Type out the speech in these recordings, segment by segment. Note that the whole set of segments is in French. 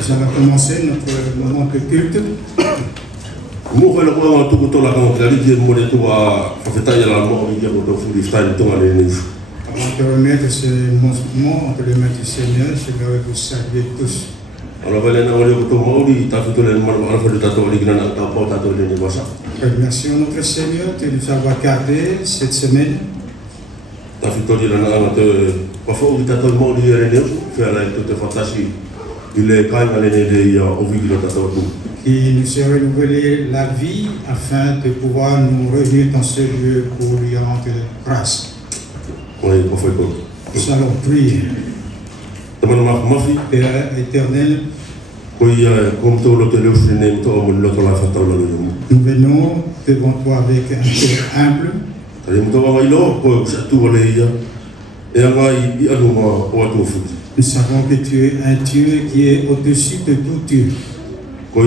Ça va commencer notre moment de culte. Avant de remettre ce moment entre les mains du Seigneur, je vais vous saluer tous. Remercions notre Seigneur de nous avoir gardés cette semaine. Qui nous a renouvelé la vie afin de pouvoir nous réunir dans ce lieu pour lui rendre grâce. Nous allons prier. Père éternel, nous venons devant toi avec un cœur humble. Nous savons que tu es un Dieu qui est au-dessus de tout Dieu. Nous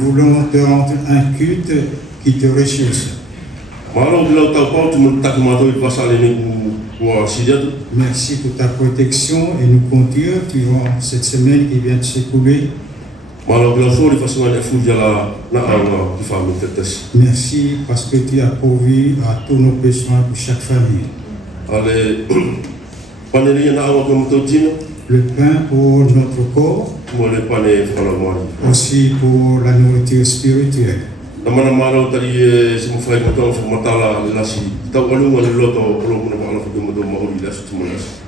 voulons te rendre un culte qui te réjouisse. Merci pour ta protection et nous conduire durant cette semaine qui vient de s'écouler. Merci parce que tu as pourvu à tous nos besoins pour chaque famille. Le pain pour notre corps, aussi pour la nourriture spirituelle.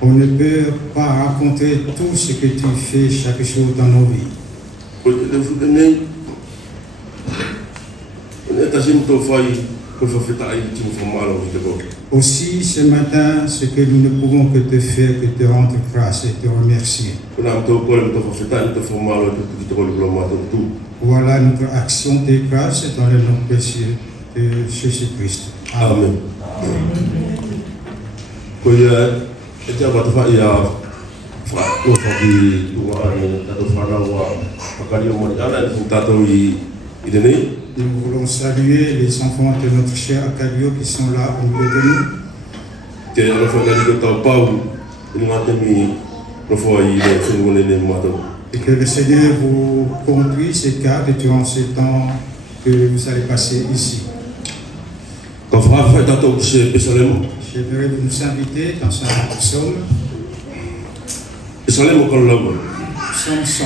On ne peut pas raconter tout ce que tu fais chaque jour dans nos vies. Aussi ce matin, ce que nous ne pouvons que te faire, que te rendre grâce et te remercier. Voilà notre action de grâce dans le nom précieux de Jésus-Christ. Amen. Nous voulons saluer les enfants de notre cher Acalio qui sont là au milieu de nous. Et que le Seigneur vous conduise et garde durant ce temps que vous allez passer ici. J'aimerais nous inviter dans un psaume. Psaume 100.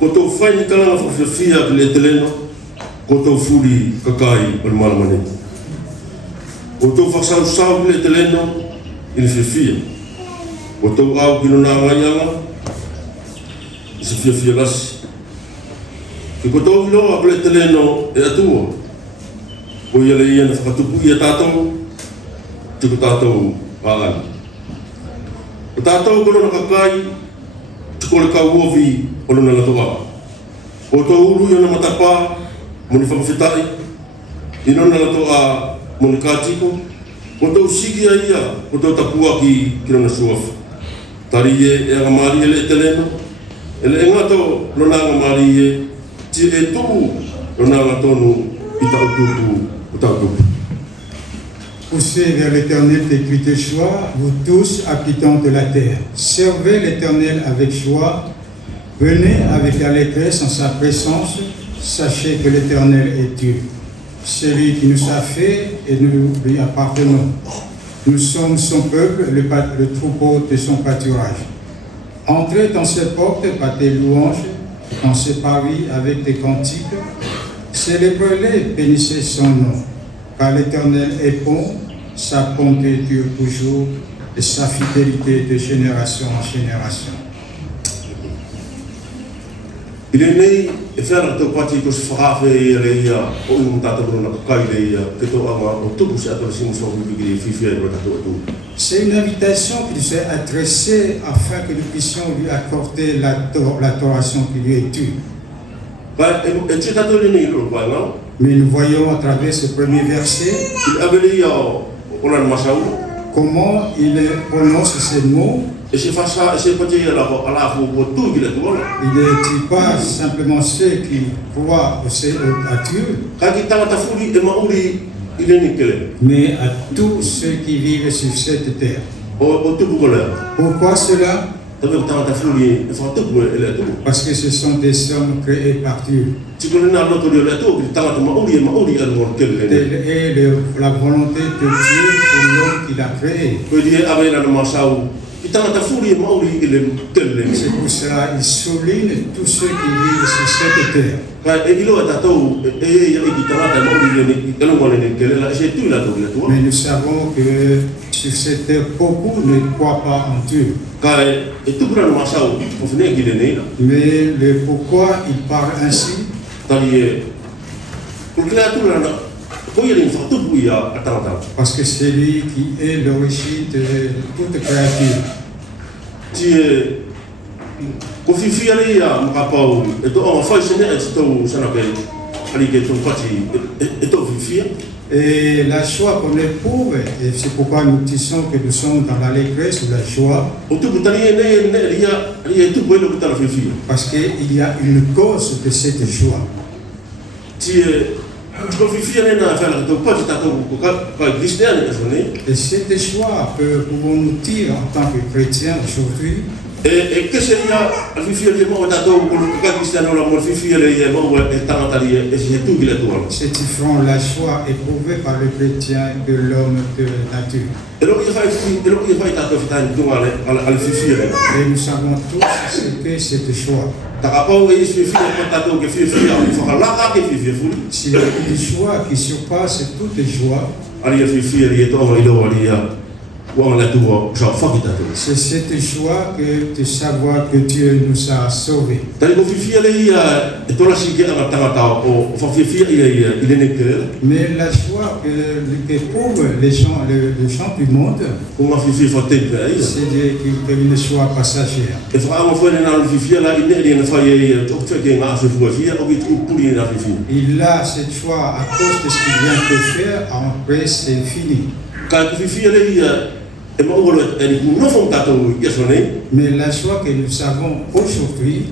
Koto fai ni kala fa fia le teleno koto fuli kakai al malamane koto fa sau le teleno il fia koto au kino na ngayanga se fia las koto lo le teleno e atua o yele ia fa tu ia tato tu tato alan tato kono kakai ko le ka uovi o lona la toa. O to ulu i ona matapa, moni whakawhitai, i nona la toa moni kātiko, o to usiki a ia, o to tapua ki rona suafu. Tari e anga maari e le teleno, e le engato lona anga maari e, ti e tuku lona anga tonu i tau tuku o tau tuku. Poussez vers l'Éternel des cris de joie, vous tous habitants de la terre. Servez l'Éternel avec joie. Venez avec allégresse en sa présence. Sachez que l'Éternel est Dieu. Celui qui nous a fait et nous lui appartenons. Nous sommes son peuple, le troupeau de son pâturage. Entrez dans ses portes par des louanges, dans ses paris avec des cantiques. Célébrez-les, bénissez son nom. Car l'Éternel est bon, sa bonté dure toujours et sa fidélité de génération en génération. Il est né et faire le parti que se fera faire les ou une tata pour la caille les que tu as au tout ça pour si nous sommes obligés de faire le tatou. C'est une invitation qui nous est adressée afin que nous puissions lui accorder l'adoration qui lui est due. Mais nous voyons à travers ce premier verset comment il prononce ces mots. Il ne dit pas simplement ceux qui croient à Dieu, mais à tous ceux qui vivent sur cette terre. Pourquoi cela? Parce que ce sont des hommes créés par Dieu. Telle est la volonté de Dieu pour l'homme qu'il a créé. C'est pour cela qu'il souligne tous ceux qui vivent sur cette terre. Mais nous savons que sur cette terre, beaucoup ne croient pas en Dieu. Mais le pourquoi il parle ainsi? Parce que c'est lui qui est l'origine de toute créature. Et la joie qu'on éprouve, et c'est pourquoi nous disons que nous sommes dans l'allégresse ou la joie, parce qu'il y a une cause de cette joie. Et cette joie que pouvons-nous dire en tant que chrétiens aujourd'hui? C'est différent la joie éprouvée par le chrétien de l'homme de nature. Et nous savons tous ce que cette joie. S'il y a une joie qui surpasse toutes les joies, c'est cette joie de savoir que Dieu nous a sauvés. Mais la joie qu'éprouvent les gens du monde, c'est une joie passagère. Il a cette joie à cause de ce qu'il vient de faire, après c'est fini. Mais la joie que nous avons aujourd'hui,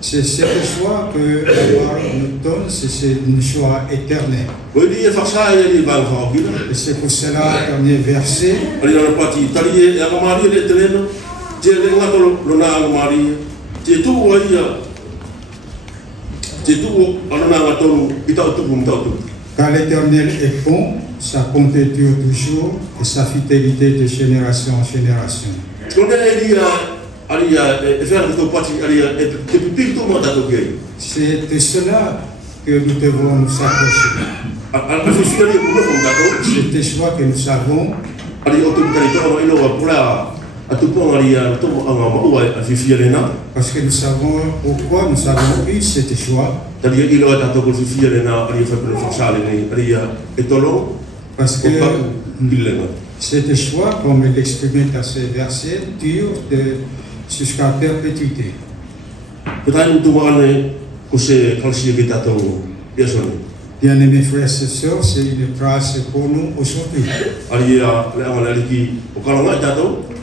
c'est cette joie que la parole nous donne, c'est une joie éternelle. Et c'est pour cela, dernier verset, car l'Éternel est bon, sa bonté dure toujours et sa fidélité de génération en génération. C'est de cela que nous devons nous approcher. C'est des choix que nous avons. Parce que nous savons pourquoi nous avons eu cette joie. Parce que cette joie, comme il l'exprimait dans ce verset, dure jusqu'à perpétuité. Bien-aimés frères et sœurs, c'est une grâce pour nous aujourd'hui.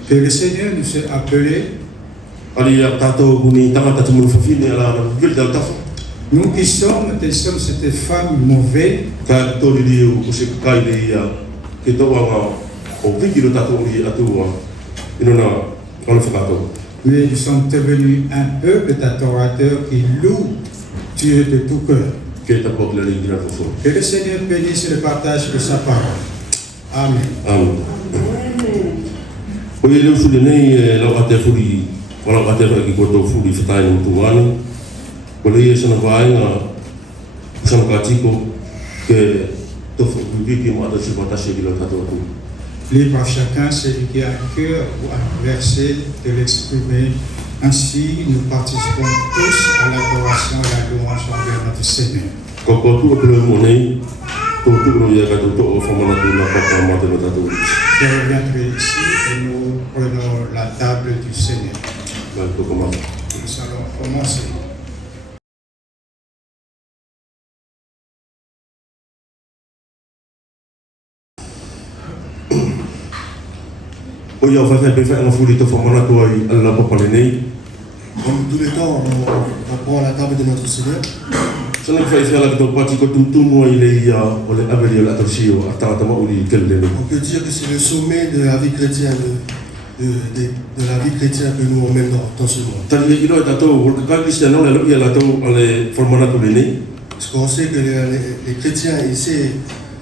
Que le Seigneur nous ait appelés. Nous qui sommes cette femme mauvaise, mais nous sommes devenus un peuple d'adorateurs qui loue Dieu de tout cœur. Que le Seigneur bénisse le partage de sa parole. Amen. Amen. Libre à chacun, celui qui a un cœur ou un verset, de l'exprimer. Ainsi, nous participons tous à l'adoration et à la louange envers notre Seigneur. Tō tūro ia kato tō o whamanatu na papa mate na tatou. Je reviendrai ici et nous prenons la table du Seigneur. Mai tō mata. Nous allons commencer. O ia whai pe whai ngafuri tō whamanatu ai ala papa nei. Comme tous les temps, on prend la table de notre Seigneur. Sana whai whai ala kato pati ko tumtumu ai le ia o le aweri o le atasio a tangata mauri kele nei. On peut dire que c'est le sommet de la vie chrétienne, de la vie chrétienne que nous on mène dans ce monde. Tari e ilo e tatou, o ka kristiano le loki ala tau ale whamanatu le nei. Parce qu'on sait que les chrétiens, ils savent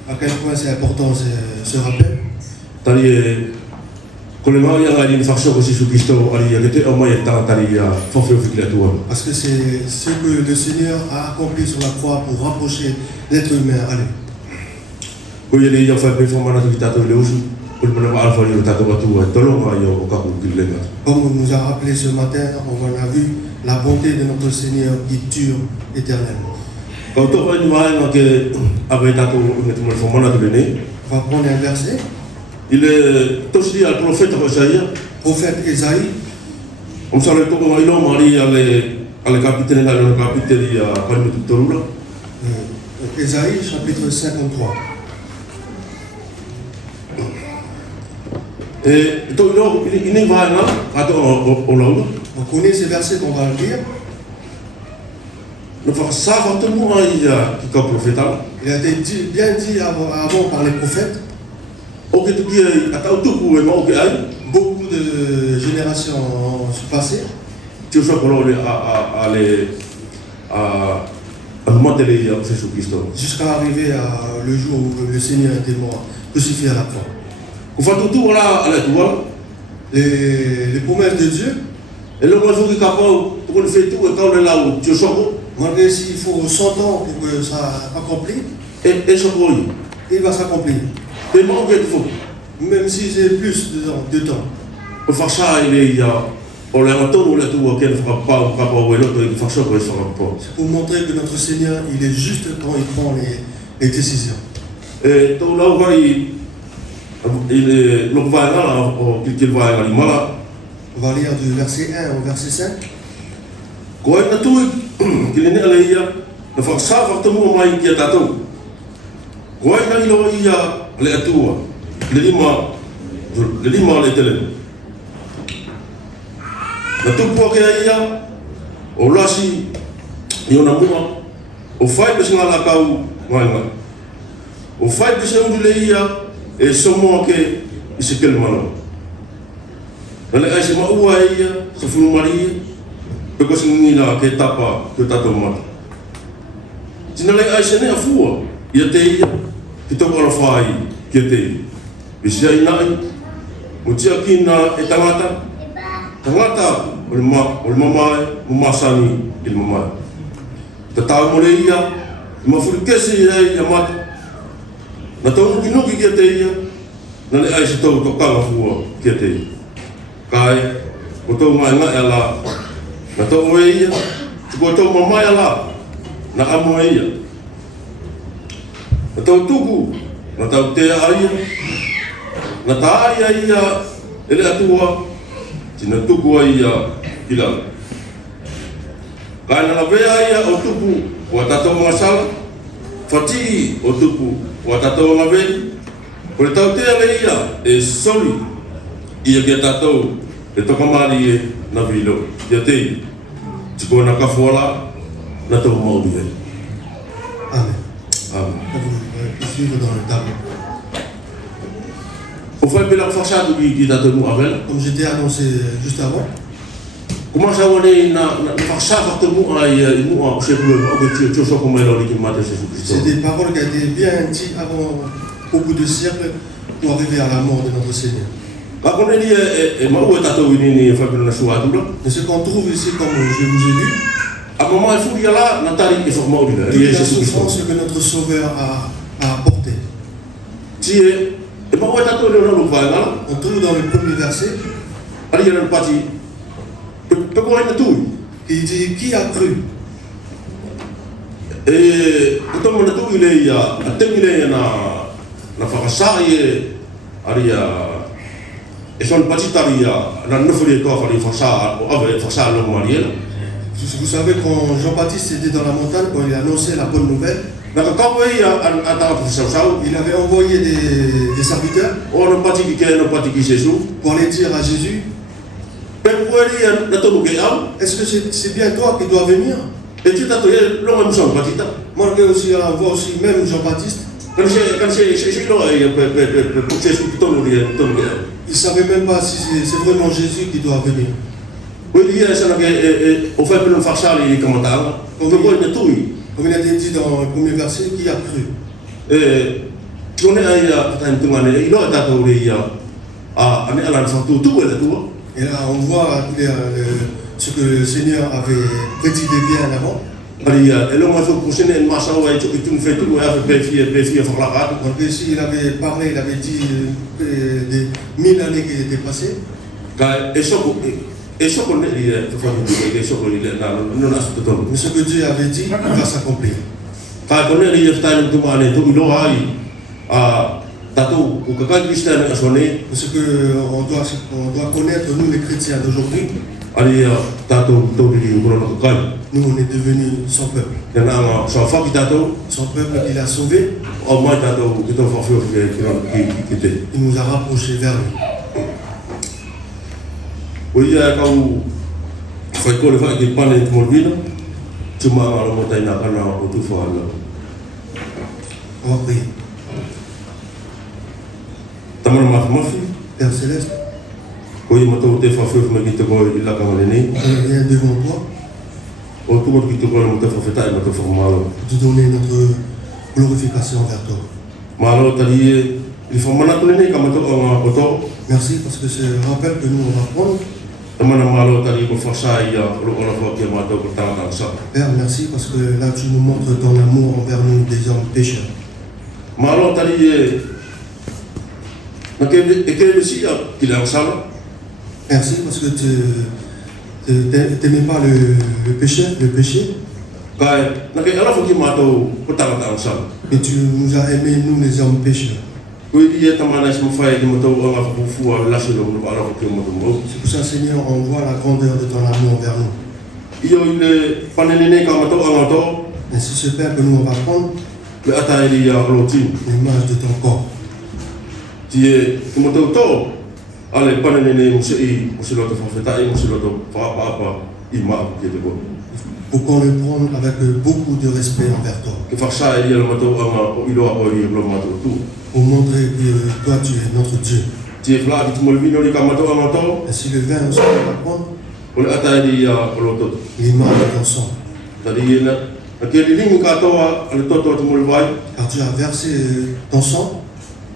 à quel point c'est important ce rappel. Tari e ko le mau ia ngai ni whakso Jesu Christo ali ia te o mai e tangatari ia whawhio whiki le atua. Parce que c'est ce que le Seigneur a accompli sur la croix pour rapprocher l'être humain à lui. Ko ia le ia whai pe whamanatu ki tatou le usu. Ko le mana alfa i o tatou atua e tolonga ia o kaku ki le ngatu. Comme on nous a rappelé ce matin, on a vu la bonté de notre Seigneur qui dure éternellement. Kau tō ai ni waenga ke awe tatou ne tumu le whamanatu le nei. On va prendre un verset. Il est tosi al profeta Hosaia. Prophète Ésaïe, Om sale toko mai lo mari ale kapitene na le kapitene ia kalimu tutorula. Ésaïe chapitre 53. E to no ini vaenga ato o laula. On connaît ces versets qu'on va lire. No whakasawa tumu ai ki ka profeta. Il a été bien dit avant par les prophètes. O ke tuki ai atau tuku e mau ke ai. Beaucoup de générations sont passées. Tio so kolo le a mantele ia o Jesu Christo. Jusqu'à arriver à le jour où le Seigneur était mort, crucifié à la croix. Ko fatu tu ala ala tua. Les promesses de Dieu, E lo mo fuki ka pau ko le fetu e ka le lau tio so malgré s'il faut 100 ans pour que ça s'accomplisse, e so ko il va s'accomplir. Pe mau ke tu. Même si c'est plus de temps. O whaksa i ia o le atonu le tua ke whakapau ka pau e loto i whaksa ko e whakapau. C'est pour montrer que notre Seigneur, il est juste quand il prend les décisions. E tau lau vai il lo vai ngala o ki vai ngala mala On va lire du verset 1 au verset 5. ko e tu ki le ne ia na whaksa whaktamu mai ki tatou. Ko e na ilo ia le atua le lima le tele. Na tupu ke ia o lasi i ona mua o whai pese ngala kau ngainga. O whai pese undu le ia e somoa ke i se kele mana. Na le aise maua ia sa funu maria pe ko singina ke tapa ke tato mata. Tina le aise ne afua ia te ia ki toko ala whai ki te ia. Bisia inai, mo tia kina e tangata o le mamae, mo masani i le mamae. Ta tau mo le ia, i mawhuri kese ia mata. Na tau nuki kia te ia, na le aise tau tokanga fua kia te ia. Kai, ko tau mai ngai ala, na tau oe ia, ko tau mamae ala, na amo ia. Na tau tuku, na tau te aia, na taia ia ele atua tina tuku ia ila kana la vea ia o tuku o tato masala fati o tuku o tato ngave o le tau te ale ia e soli ia ke tato e toka mari na vilo ia te tiko na kafola na tau mauri Amen. Amen. Vous suivre dans le tableau. O fai pela whakasatu ki tatou mu avel. Comme j'étais annoncé juste avant, Kuma sa wane na whakasatu tatou mu ai i mua o se kue o ke tio soko mai lori ki mate Jesu Christo. c'est des paroles qui ont été bien dites avant beaucoup de siècles pour arriver à la mort de notre Seigneur. Ka kone ni e mau e tatou ini ni whai pela na suatura. Mais ce qu'on trouve ici, comme je vous ai lu, A mama e furi ala na tari e whakamauri na. toute Rie la Jesu Christo. souffrance que notre Sauveur a apportée. Tie e mau e tatou leo na lu whai ngala. On trouve dans le premier verset, Ali e na pati. Pe ko ai na tui. il dit qui a cru. E E kuto mana tu ile ya atemile na fakasai aria son patitaria na nofuri to fari fasa o ave fasa lo mariela. Vous savez, quand Jean-Baptiste était dans la montagne, quand il annonçait la bonne nouvelle, Na ka kawe ya ata fasa il avait envoyé des serviteurs o no patiki ke no patiki Jésus. pour aller dire à Jésus, Pempueri ya na to ke au est-ce que c'est bien toi qui dois venir? e tu ta to ye lo ngam son patita. Moi, je aussi, on voit aussi même Jean-Baptiste, Kan se lo ya pe Jésus to no dia to no. il ne savait même pas si c'est vraiment Jésus qui doit venir. Oui, il y a ça que au fait que l'on fasse ça les commentaires. On veut voir une touille. Comme il a été dit dans le premier verset, qui a cru? Tu connais il y a peut-être un moment il a daté où il y a à la fin tout là tout. Et là, on voit ce que le Seigneur avait prédit bien avant. Il y a et l'homme a fait prochaine une marche où tu me fais tout ouais avec vérifier faire la rade. Donc ici, il avait parlé, il avait dit des 1000 années qui étaient passées. Et ce qu'on est il est ce qu'on est là non a tout temps. Mais ce que Dieu avait dit va s'accomplir. Quand on est il y a tant de mal et tout il aura à tatou ou que Christ a sonné. Ce qu'on doit connaître, nous les chrétiens d'aujourd'hui, Allez, tatou tout le monde nous on est devenus son peuple. Il y en a son femme qui tatou. Son peuple qu'il a sauvé, Au moins tatou qui t'ont fait qui était. il nous a rapprochés vers lui. Oui, quand fai ko le fai ke pane te morvina, tu ma ala mo tai na kana o tu fa ala. On va prier. Tamana mafi, Père Céleste, ko i mato te fa fu me ki te ko i la ka ni. on vient devant toi O tu mo ki te ko mo te fa feta i mato fa malo. pour te donner notre glorification vers toi. Malo tali il faut mana ko ni ka mato o to. Merci parce que c'est un rappel que nous on va prendre. Tamana malo tali ko fa sa ia lo ona fa ke mato ko ta sa. Père, merci parce que là tu nous montres ton amour envers nous, des hommes pécheurs. Malo tali na ke si ya ki la sala. Merci parce que tu n'aimais pas le péché, Kai na ke ala fa ki mato ko ta sa. mais tu nous as aimés, nous les hommes pécheurs. Oui, il y a tamana se fai de moto on a fu la se lo ala ko moto mo. C'est pour ça, Seigneur, on voit la grandeur de ton amour envers nous. Io il panelene ka moto ala to Et c'est ce Père que nous on va prendre, le ata il ya roti. l'image de ton corps. Ti e moto to ale panelene mo se lo to fa feta mo se lo to pa i ma ke de bo. Pour qu'on le prenne avec beaucoup de respect envers toi. Ke fa sa il ya moto ama o ilo a o i lo moto tu. Pour montrer que toi tu es notre Dieu. Ti e fla ki mo vino li ka moto ama to Et si le vin aussi on va prendre, o le ata il ya lo to. l'image de ton sang. Tadi na ke li ling ka to ale to mo vai Car tu as versé ton sang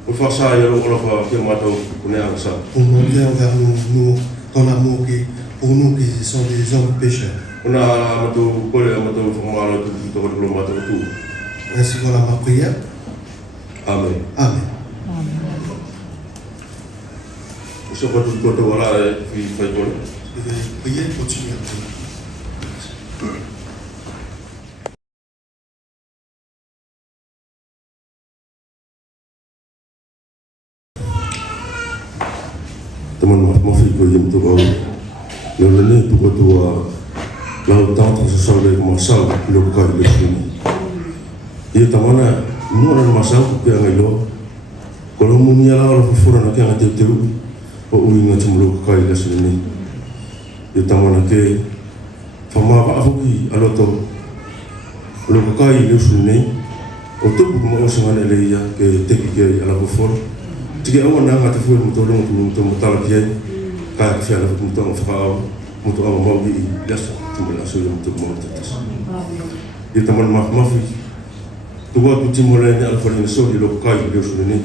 o fa sa ya lo fa ke moto ko ne sa. pour montrer envers nous ton amour pour nous qui sommes des hommes pécheurs. On a moto ko le moto formalo to lo moto tu. Ainsi voilà ma prière. Amen. Amen. So what we go to wala fi fai ko. Je vais prier, continuer à prier. Teman ma fi ko yim to ba. Le lene to ko to la tante se sale mo sal lo ka le fini. Ia tamana no na ma sal ko nga lo. Ko lo mu ni ala ro fura na ka te te o u nga tumulo ka le sini. Ia tamana ke fama ba hoki alo to lo ka le sini. O to mo so ngane le ia ke te ki ala ko fora. Tike awa na ngata fu mo to lo mo to mo tala ki ka fi ala mo to mo fa mo to ama mo gi lasa mo la so mo to mo tatas. Ia tamana ma fi tua tu timole ni alfa ni so di lo kai di so ni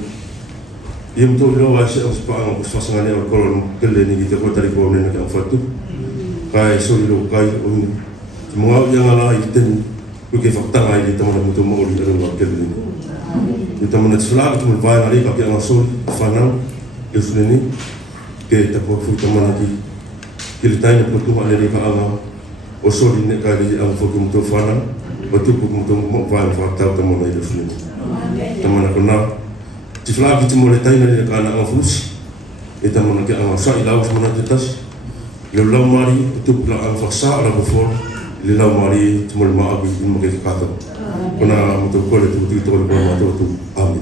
yem to lo wa se os pa ang sa sa ngane ko ke le ni te ko tari ko ne ka fa tu kai so di lo kai o ni mo ya ngala i ten ku ke fa tanga i te mo mo to mo di lo ke le ni i te mo na tsla tu mo va ngari ka ke ang so fa na e so ni ke ta ko fu te mo na ki ke le tai ko tu ma le ni ka anga o so di ne ka di ang fo ku mo to fa na Batu pour mon va faire ta mon aide fini. Tamana kona. Tu fais la vie mon état il est en France. Et tamana que en ça il a aussi mon attache. Le la mari tout pour la faire ça à la fois. Le la mari tu me m'a avec une moquette kata. On a mon tout colle tout le monde. Amen.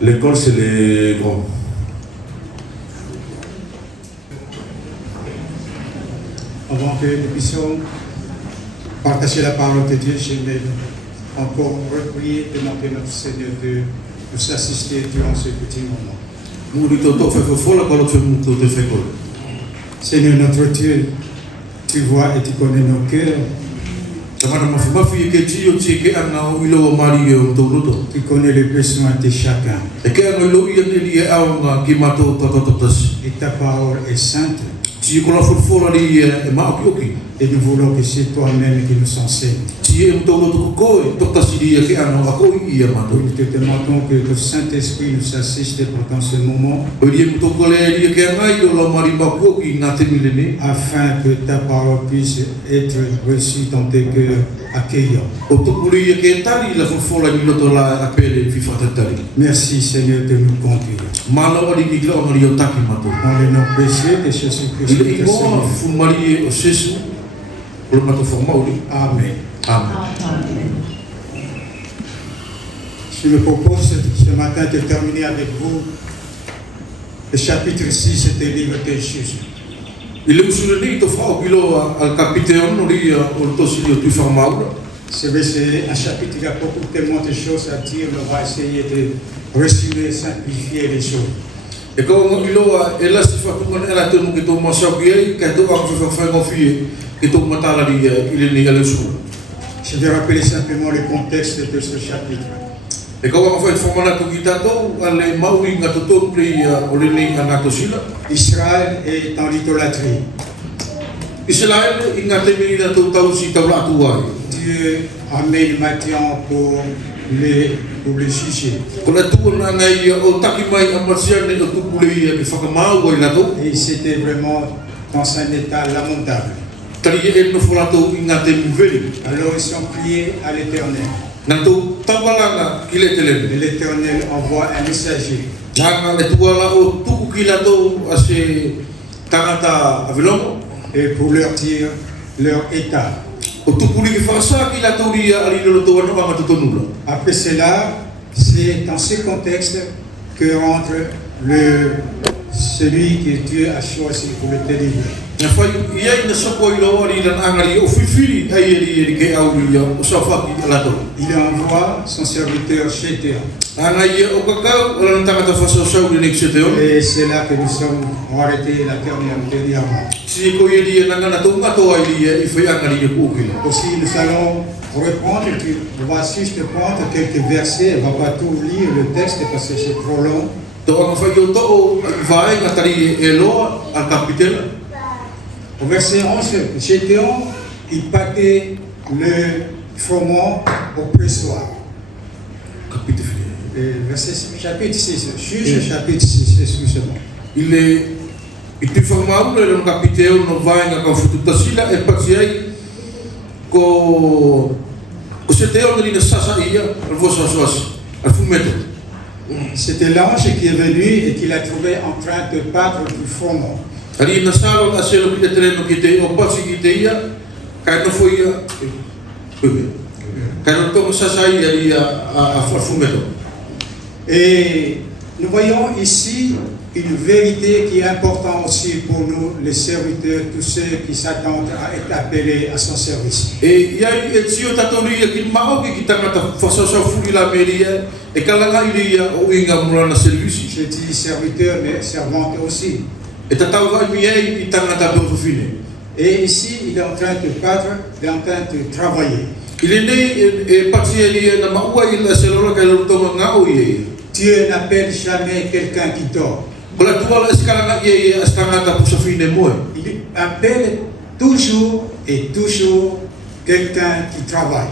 L'école, c'est les grands. Avant que nous puissions partager la parole de Dieu, j'aimerais encore reprier, demander notre Seigneur de nous assister durant ce petit moment. Seigneur notre Dieu, tu vois et tu connais nos cœurs. Tu connais les besoins de chacun. Et ta parole est sainte. Et nous voulons que c'est toi-même qui nous enseigne. Nous te demandons que le Saint-Esprit nous assiste pendant ce moment, afin que ta parole puisse être reçue dans tes cœurs accueillants. Merci Seigneur de nous conduire. Dans le nom précieux de Jésus-Christ. Amen. Je me propose ce matin de terminer avec vous le chapitre 6 du livre des Juges. C'est vrai, c'est un chapitre qui a beaucoup tellement de choses à dire, mais on va essayer de résumer, simplifier les choses. Je vais rappeler simplement le contexte de ce chapitre. Israël est dans l'idolâtrie. Dieu amène Mathian pour les juger. Et c'était vraiment dans un état lamentable. Alors ils sont priés à l'Éternel. Et l'Éternel envoie un messager. Et pour leur dire leur état. Après cela, c'est dans ce contexte que rentre celui que Dieu a choisi pour le délivrer. Il envoie son serviteur Gédéon. Et c'est là que nous sommes arrêtés la dernièrement. Aussi, nous allons reprendre, on va juste prendre quelques versets, on ne va pas tout lire le texte parce que c'est trop long. Au verset 11, Gédéon, il battait le froment au pressoir. Chapitre 6, Juge chapitre 6, excusez-moi. C'était l'ange qui est venu et qui l'a trouvé en train de battre du froment. Et nous voyons ici une vérité qui est importante aussi pour nous, les serviteurs, tous ceux qui s'attendent à être appelés à son service. Je dis serviteurs, mais servantes aussi. Et ici, il est en train de battre, il est en train de travailler. Dieu n'appelle jamais quelqu'un qui dort. Il appelle toujours et toujours quelqu'un qui travaille.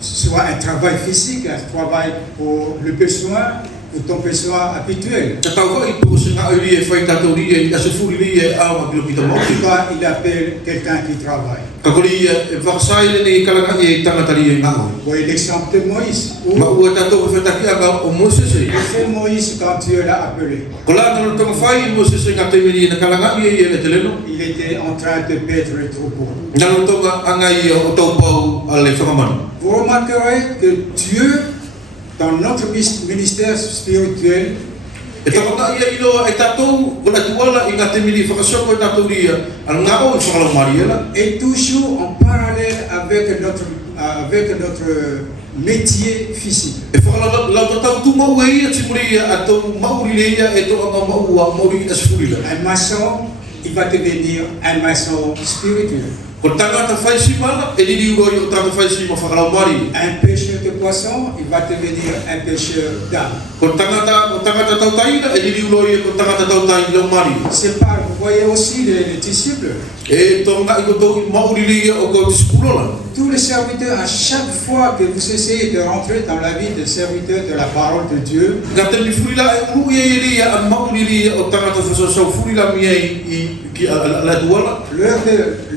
Soit un travail physique, un travail pour le besoin pour ton besoin habituel. Te tau i po se nga uri e whai tatou ri e aso furi ri e awa ki kita mau. Toi, il appelle quelqu'un qui travaille. Ka kori e whakasai le ne kalanga e tangata ri e ngau. Voyez l'exemple de Moïse. Ma ua tatou e whetaki aga o Moses e. Que fait Moïse quand Dieu l'a appelé? Ko la tano tonga whai Moses e ngā te meri e na kalanga i e le te leno. Il était en train de paître le troupeau. Nano tonga anga i o tau pau ale whakamana. Vous remarquerez que Dieu, dans notre ministère spirituel, E tawanga ia ilo e tatou wala tuala i ngā te meri whakasoko e tatou ria. Al ngā o i whakalau mariela. est toujours en parallèle avec notre métier physique. E whakalau lau tau tu mau e ia timuri ia a tau mauri le ia e tau anga maua mauri i asfurila. Un maçon, il va devenir un maçon spirituel. Ko tangata whai simana e liri uroi o tangata whai sima whakalau mari. Un pêcheur de poissons, il va devenir un pêcheur d'âme. Ko tangata tau taina e liri uroi ko tangata tau taina lau mari. C'est pas, vous voyez aussi les disciples. E tonga i ko tau mauri le ia o ko dispulola. Tous les serviteurs, à chaque fois que vous essayez de rentrer dans la vie des serviteurs de la parole de Dieu, Nga te mi furila e uru e ria a mauri le o tangata whasasau furila mi e ki la tuala.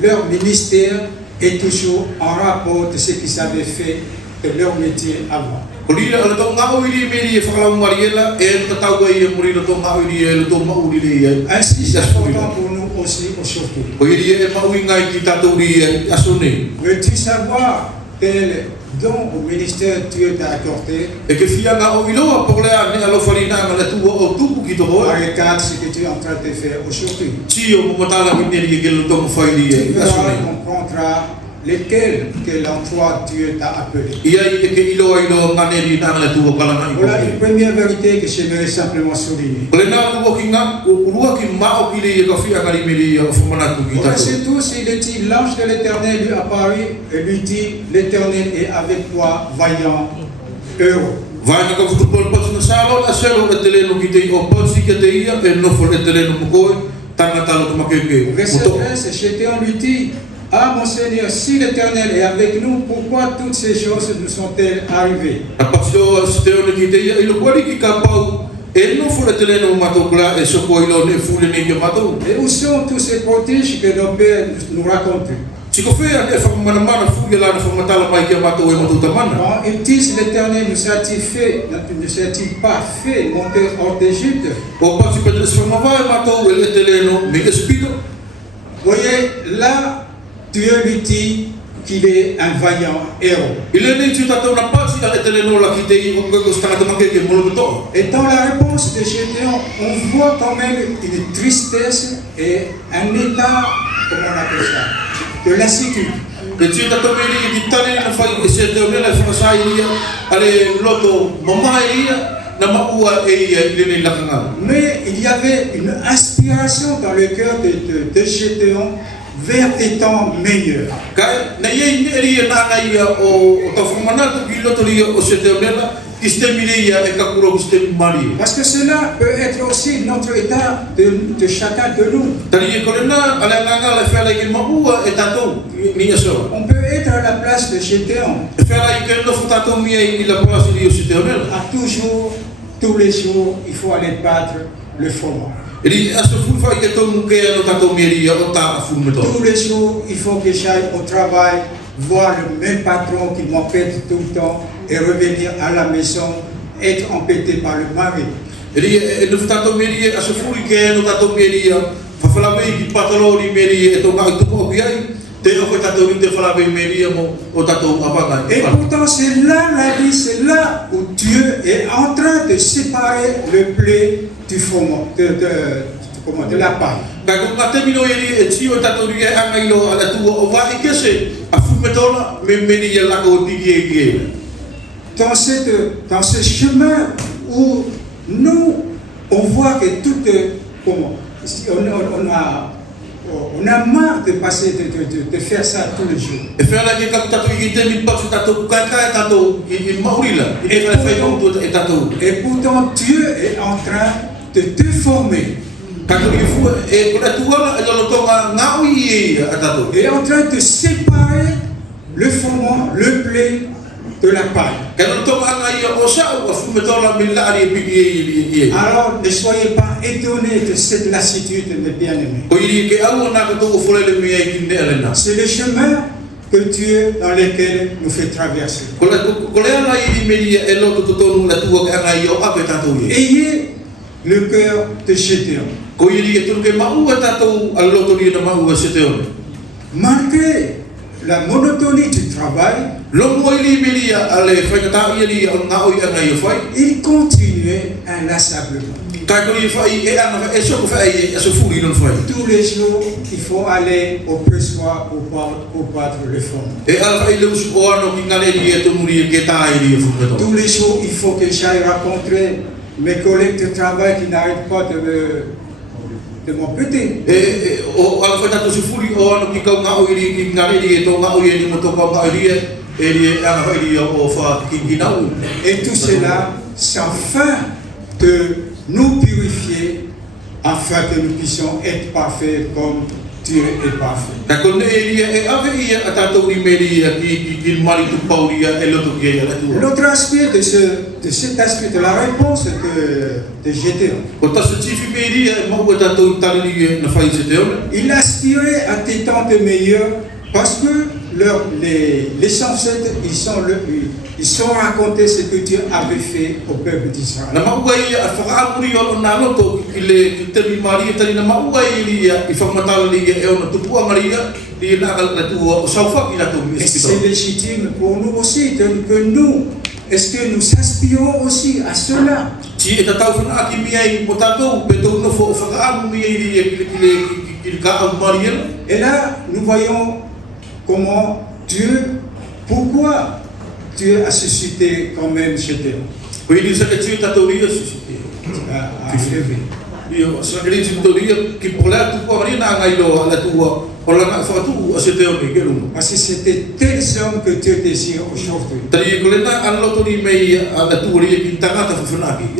leur ministère est toujours en rapport de ce qu'ils avaient fait de leur métier avant. Ko lira ala tau ngā oiri meri e whakalau mariela e ta tau e muri la tau ngā oiri e la tau mauri le ia. Ainsi, c'est important pour nous aussi aujourd'hui. Ko iri e maui ngai ki tatou ri e asone. Veux-tu savoir quel don au ministère Dieu t'a accordé? E ke fia ngā o iloa po lea ne alo wharina ngā le tua o tupu ki toko. Regarde ce que tu es en train de faire aujourd'hui. Si o mumatala mineri e ke lo tonga whairi Tu e verras, asone. comprendras lequel quel emploi Dieu t'a appelé. Ia i e ke iloa ngā neri nā le tua kalanga i Voilà koke. une première vérité que j'aimerais simplement souligner. O le nā ua ki ngā, urua ki mao ki le i e ka fia ngari meri o whamanatu ki Au verset tatou. 12, il est dit, l'ange de l'Éternel lui apparut et lui dit, l'Éternel est avec toi, vaillant, heureux. Vai na ka whutupol patu na salo a selo e te leno ki te i o patu ki te ia e nofo e te leno mukoe tanga talo te makeke. Au verset 13, Gédéon lui dit, ah mon Seigneur, si l'Éternel est avec nous, pourquoi toutes ces choses nous sont-elles arrivées? A patu o si te one ki te ia i lo kwari ki ka pau e nofo e te leno matokula e soko i lo ne fule ne ki matou. Et où sont tous ces prodiges que nos pères nous racontent? Si ko whea e whakamana fuge la na whamatala mai ki matou e matou tamana. Quand ils disent, l'Éternel nous a-t-il pas fait monter hors d'Égypte? O patu petre se whamawai matou e le te leno me espito. Voyez, là, Dieu lui dit qu'il est un vaillant héros. I le nei tu tatou na pasi a le te leno la ki te i o kako stangata makeke molo to. Et dans la réponse de Gédéon, on voit quand même une tristesse et un état, comment on appelle ça, de lassitude. E tiu tatou meri ki tane na whai e se te onela e whakasai ia ale loto mamai ia na maua e ia i le nei lakanga. Mais il y avait une inspiration dans le cœur de Gédéon vers des temps meilleurs. Kai na ye ne ri na na ia o ta whamanatu ki loto ria o se te onela ki ste miri ia e ka kuro ki ste mari. Parce que cela peut être aussi notre état de chacun de nous. Tari e kore na ale nganga le whela ki maua e tatou ni aso. On peut être à la place de Gédéon. E whela i ke nofu tatou mia i la plasi ri o se te onela. À toujours, tous les jours, il faut aller battre le froment. E ri aso fufa i ke tau muke ano tatou mia ria o ta a fume to. Tous les jours, il faut que j'aille au travail, voir le même patron qui m'embête tout le temps et revenir à la maison, être embêté par le mari. E ri e nofu tatou mia ria aso furi ke ano tatou mia ria whawhalawei ki patalori mia ria e tau ngā tuko o ki ai te o koe tatou ri te whalawei mia ria mo o tatou apanga. Et pourtant, c'est là la vie, c'est là où Dieu est en train de séparer le blé du froment, de la paille. Ka ko ngā te mino e ri e tio tatou ri e anga ilo ala tua o wā i kese a fume tona me meni ia lako o tiki e ki e. Dans ce chemin où nous, on voit que tout on a marre de passer, de faire ça tous les jours. E whera ke kaku tatou i te mi patu tatou kai tatou i maurila. I te whai whai e tatou. Et pourtant, Dieu est en train de te former. Kaku i fua e kona tuala e lono tonga ngau i e a tatou. Il est en train de séparer le froment, le blé de la paille. Alors ne soyez pas étonnés de cette lassitude, mes bien-aimés. C'est le chemin que Dieu dans lequel nous fait traverser. Ayez le cœur de Gédéon. Malgré la monotonie du travail, il continuait inlassablement. Tous les jours, il faut aller au pressoir pour battre le fond. Tous les jours, il faut que j'aille rencontrer mes collègues de travail qui n'arrêtent pas de m'embêter. Et tout cela sans fin de nous purifier afin que nous puissions être parfaits comme Dieu est parfait. L'autre aspect de cet aspect de la réponse de Gédéon, il aspirait à des temps de meilleurs parce que les ancêtres, ils sont racontés ce que Dieu avait fait au peuple d'Israël. Et c'est légitime pour nous aussi que nous, est-ce que nous aspirons aussi à cela? Et là, nous voyons comment pourquoi Dieu a suscité quand même Gédéon. Parce que c'était tel homme que Dieu désire aujourd'hui.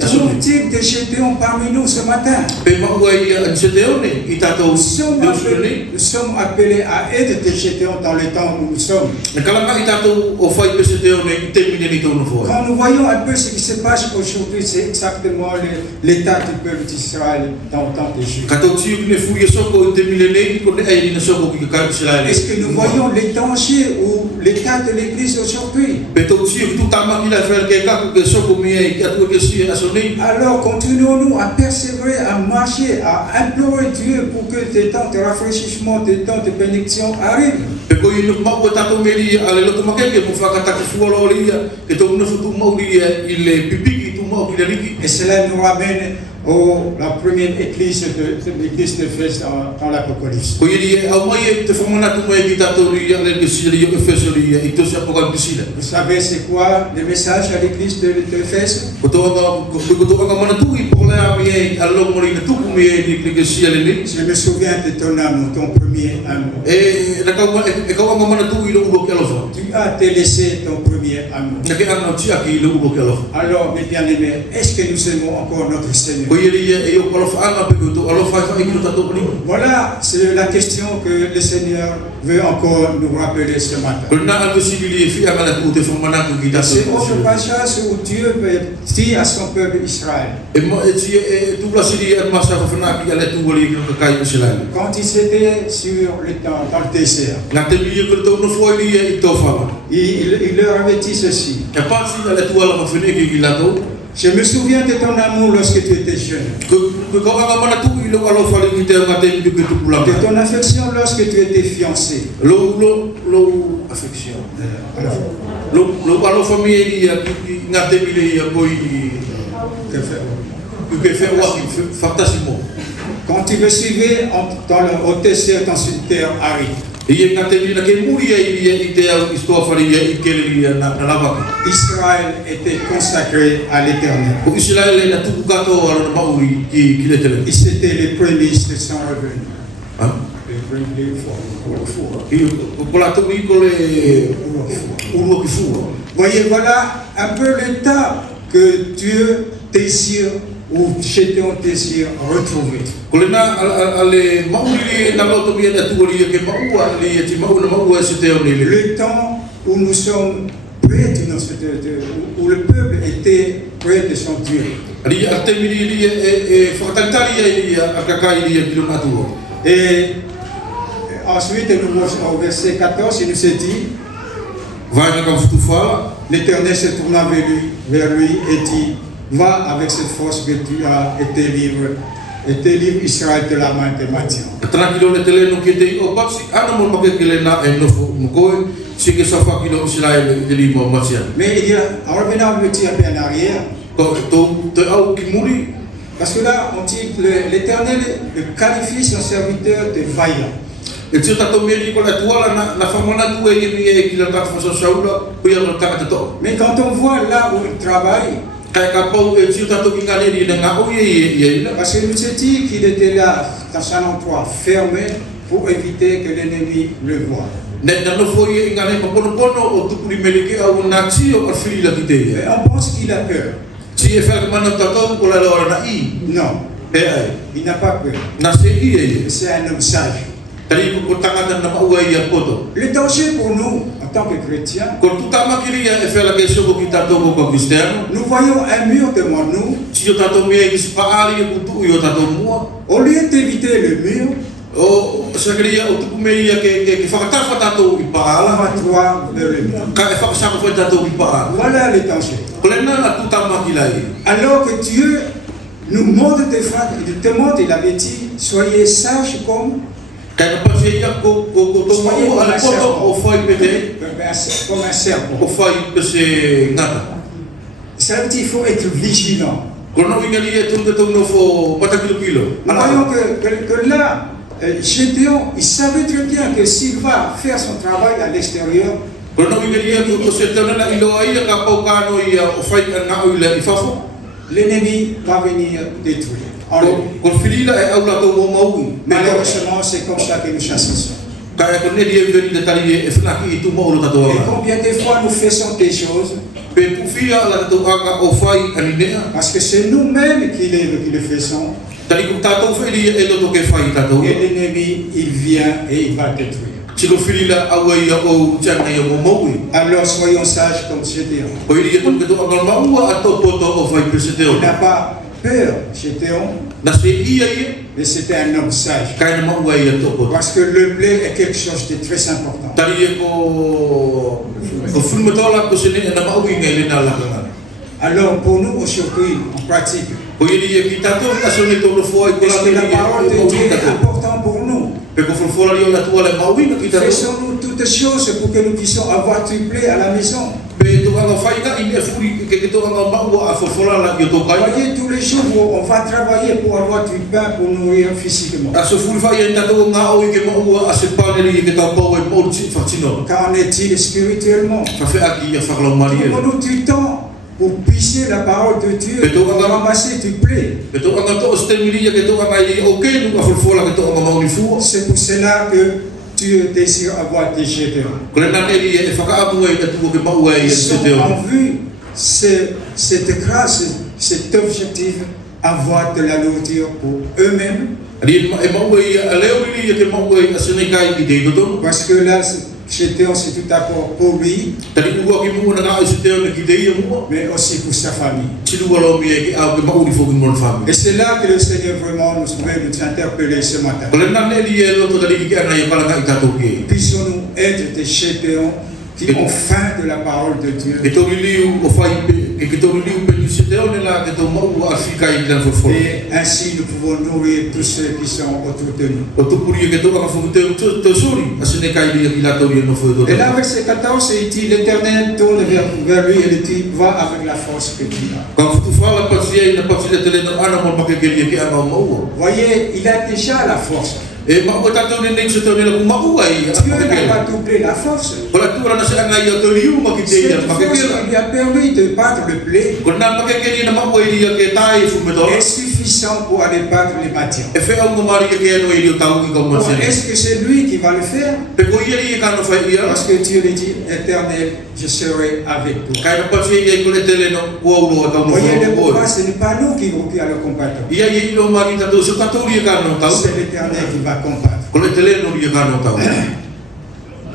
Sont-ils des Gédéons parmi nous ce matin? Nous sommes appelés à être des Gédéons dans le temps où nous sommes. Quand nous voyons un peu ce qui se passe aujourd'hui, c'est exactement l'état du peuple d'Israël dans le temps de Jésus. Est-ce que nous voyons les dangers ou l'état de l'Église aujourd'hui? Alors continuons-nous à persévérer, à marcher, à implorer Dieu pour que des temps de rafraîchissement, des temps de bénédiction arrivent. Et cela nous ramène la première église de l'église d'Éphèse dans l'Apocalypse. Vous savez c'est quoi le message à l'église d'Éphèse? Je me souviens de ton amour, ton premier amour. Tu as délaissé ton premier amour. Alors mes bien-aimés, est-ce que nous aimons encore notre Seigneur? Voilà, c'est la question que le Seigneur veut encore nous rappeler ce matin. C'est autre passage où Dieu dit à son peuple Israël. Quand ils étaient dans le désert, il leur avait dit ceci. Je me souviens de ton amour lorsque tu étais jeune. De ton affection lorsque tu étais fiancé. Quand tu me suivais au désert dans une terre aride. Israël était consacré à l'Éternel. Et c'était les prémices de son revenu. Voyez, voilà un peu l'état que Dieu désire ou Gédéon désire retrouver. Le temps où nous sommes près où le peuple était près de son Dieu. Et ensuite, au verset 14, il nous est dit, l'Éternel se tourna vers lui et dit, va avec cette force que tu as été libre Israël de la main de Madian. Mais il y a, en revenant un petit peu en arrière, parce que là, on dit que l'Éternel qualifie son serviteur de vaillant. Mais quand on voit là où il travaille, parce que nous a dit qu'il était là dans son endroit fermé pour éviter que l'ennemi le voie. Et on pense qu'il a peur. Non, il n'a pas peur. C'est un homme sage. Le danger pour nous, en tant que chrétiens, nous voyons un mur devant nous. Au lieu d'éviter le mur, on va droit vers le mur. Voilà le danger. Alors que Dieu nous montre des montre, il avait dit, soyez sages comme un serpent. Ça veut dire qu'il faut être vigilant. Nous voyons que là, Gédéon, il savait très bien que s'il va faire son travail à l'extérieur, l'ennemi va venir détruire. Malheureusement, c'est comme ça que nous chassons. Et combien de fois nous faisons des choses parce que c'est nous-mêmes qui le faisons. Et l'ennemi, il vient et il va détruire. Alors soyons sages comme Gédéon. Il n'a pas peur, Gédéon, mais c'était un homme sage. Parce que le blé est quelque chose de très important. Alors pour nous aujourd'hui, en pratique, est-ce que la parole de Dieu est importante pour nous? Faisons-nous toutes choses pour que nous puissions avoir du blé à la maison. Voyez, tous les jours on va travailler pour avoir du pain pour nourrir physiquement. Qu'en est-il spirituellement? Prenons du temps pour puiser la parole de Dieu, pour ramasser du blé. C'est pour cela que Dieu désire avoir des Gédéons. Ils ont en vue cette grâce, cet objectif, avoir de la nourriture pour eux-mêmes. Parce que là, Gédéon, c'est tout d'abord pour lui, mais aussi pour sa famille. Et c'est là que le Seigneur vraiment nous veut nous interpeller ce matin. Puissions-nous être des Gédéons qui ont faim de la parole de Dieu. Et ainsi nous pouvons nourrir tous ceux qui sont autour de nous. Et là, verset 14, il dit, l'Éternel tourne vers lui et il dit, va avec la force que tu as. Voyez, il a déjà la force. Dieu n'a pas doublé la force. Cette force lui a permis de battre le blé est suffisant pour aller battre les Madians. Est-ce que c'est lui qui va le faire? Parce que Dieu lui dit, Éternel, je serai avec toi. Voyez, le combat, ce n'est pas nous qui allons combattre. C'est l'Éternel qui va combattre.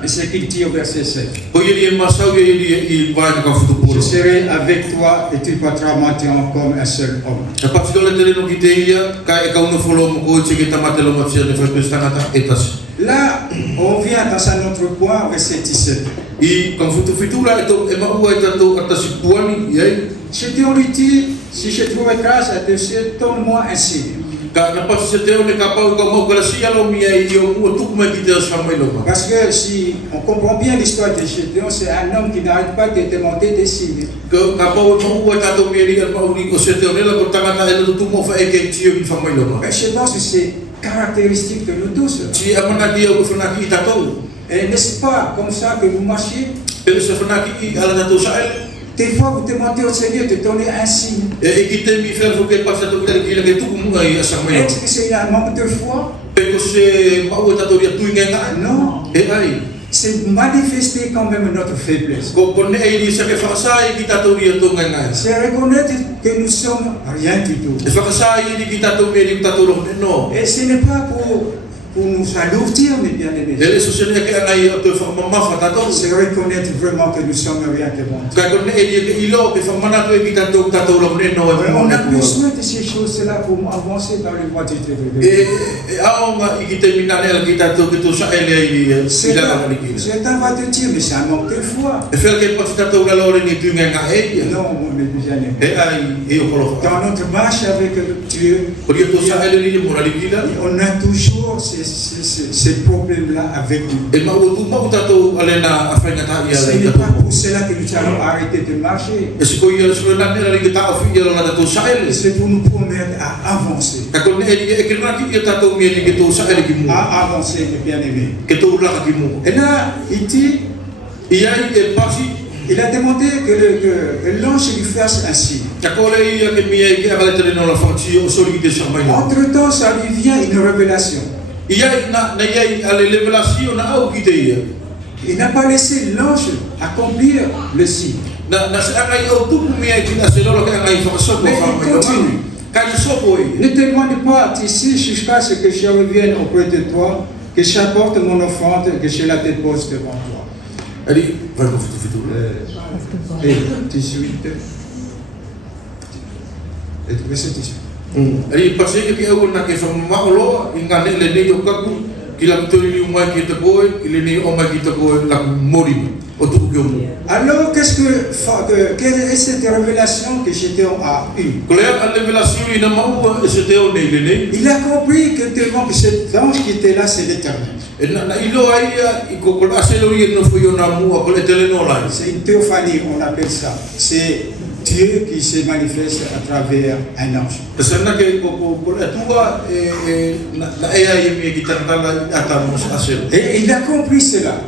Et ce qu'il dit au verset 7. Ko ye masau ye I vai ka futu Je polo. serai avec toi et tu battras mon triomphant comme un seul homme. Ka pa fito le tele no ki te ia ka e ka uno folo mo ko che ke tamate lo matsia ne fa pestana ta etas. Là, on vient dans un autre point, verset 17. I ka futu fitura e ma ua e tato atasi puani ye. Gédéon lui dit, si je trouve grâce à tes yeux, donne-moi un signe. Ka na pa se te ne ka pa ko mo kala sia lo mi ai yo mo tu me ki te sa mai lo. Parce que si on comprend bien l'histoire de Gédéon, c'est un homme qui n'arrête pas de demander des signes. Ka pa o mo ua tato mi ri pa uri ko se te ne la ko tanga e tu mo fa e ke tio mi fa mai lo. Mais je pense que c'est caractéristique de nous tous. Si amana dia ko fana ki tato. Et n'est-ce pas comme ça que vous marchez? E se fana ki ala tato sa ele. Des fois, vous demandez au Seigneur de donner un signe. E ki te mi fer fo ke pa sa to ki le tu mo ai sa mai. Est-ce que c'est un manque de foi? E ko se ma ua tato ria tu ngenga. Non. E ai. C'est manifester quand même notre faiblesse. Ko ne e ni sa ke fa sa e ki tato ria tu ngenga. C'est reconnaître que nous sommes rien du tout. E fa sa e ni ki tato me ri tato lo no. Et ce n'est pas pour nous alourdir, mes bien-aimés. E le so se ne ke ai o te fa ma fa tato. C'est reconnaître vraiment que nous sommes rien devant Dieu. Ka ko ne e ni ke ilo ke fa mana to e ki tato lo no e On mo a na. besoin de ces choses-là pour avancer dans le voie du Dieu. E aonga i ki te minane ala ki tato ke to sa ele i sila ka ni ki. Certains vont te dire, mais c'est un manque de foi. E fer ke pa tato la lo ni tu ngenga e. Non, mes bien-aimés. E ai e o polo. Dans notre marche avec Dieu, Ko ri to sa ele ni mo na li kila. on a toujours ces problèmes-là avec nous. E ma o tu ma tato ale na afenga ta ia Ce le n'est pas tato. pour cela que nous allons arrêter de marcher. E se ko ia so na ne ala ki ta afi ia na tato sa ele. C'est pour nous promettre à avancer. Ka ko ne e ke na ki ia tato me ni ke to sa ele ki mo. À avancer, mes bien-aimés. Ke to la ki mo. Et là, il dit, Ia e pasi il a demandé que l'ange lui fasse un signe. ka ko le ia ke mi e ke ala tele no la fati o so ki te sa mai. Entre-temps, ça lui vient une révélation. Ia na ia ale revelation na au ki te ia. Il n'a pas laissé l'ange accomplir le signe. Na se anga i o tu mi e ki na se lo ka ngai fa so ko Mais fa il mai. continue. Ka ni so ko i. Ne t'éloigne pas d'ici jusqu'à ce que je revienne auprès de toi, que j'apporte mon offrande et que je la dépose devant toi. Ali vai ko fitu fitu. Et 18. Et verset 18. Ali pasi ke au na ke fa ma lo inga ne le ne yo kaku ki la tori li mai ki te boy ile ne o mai ki te boy la mori o tu ke mo. Alors, quelle est cette révélation que Gédéon a eue? Ko le a revelation ina ma o se te o ne le ne. Il a compris que devant cet ange qui était là, c'est l'Éternel. E na ilo ai i ko ko aselo i no fo yo na mu ko le tele no lai. C'est une théophanie, on appelle ça. C'est Dieu qui se manifeste à travers un ange. Sana ke ko le tua na e ai mi ki tantala ata mo aselo. Et il a compris cela.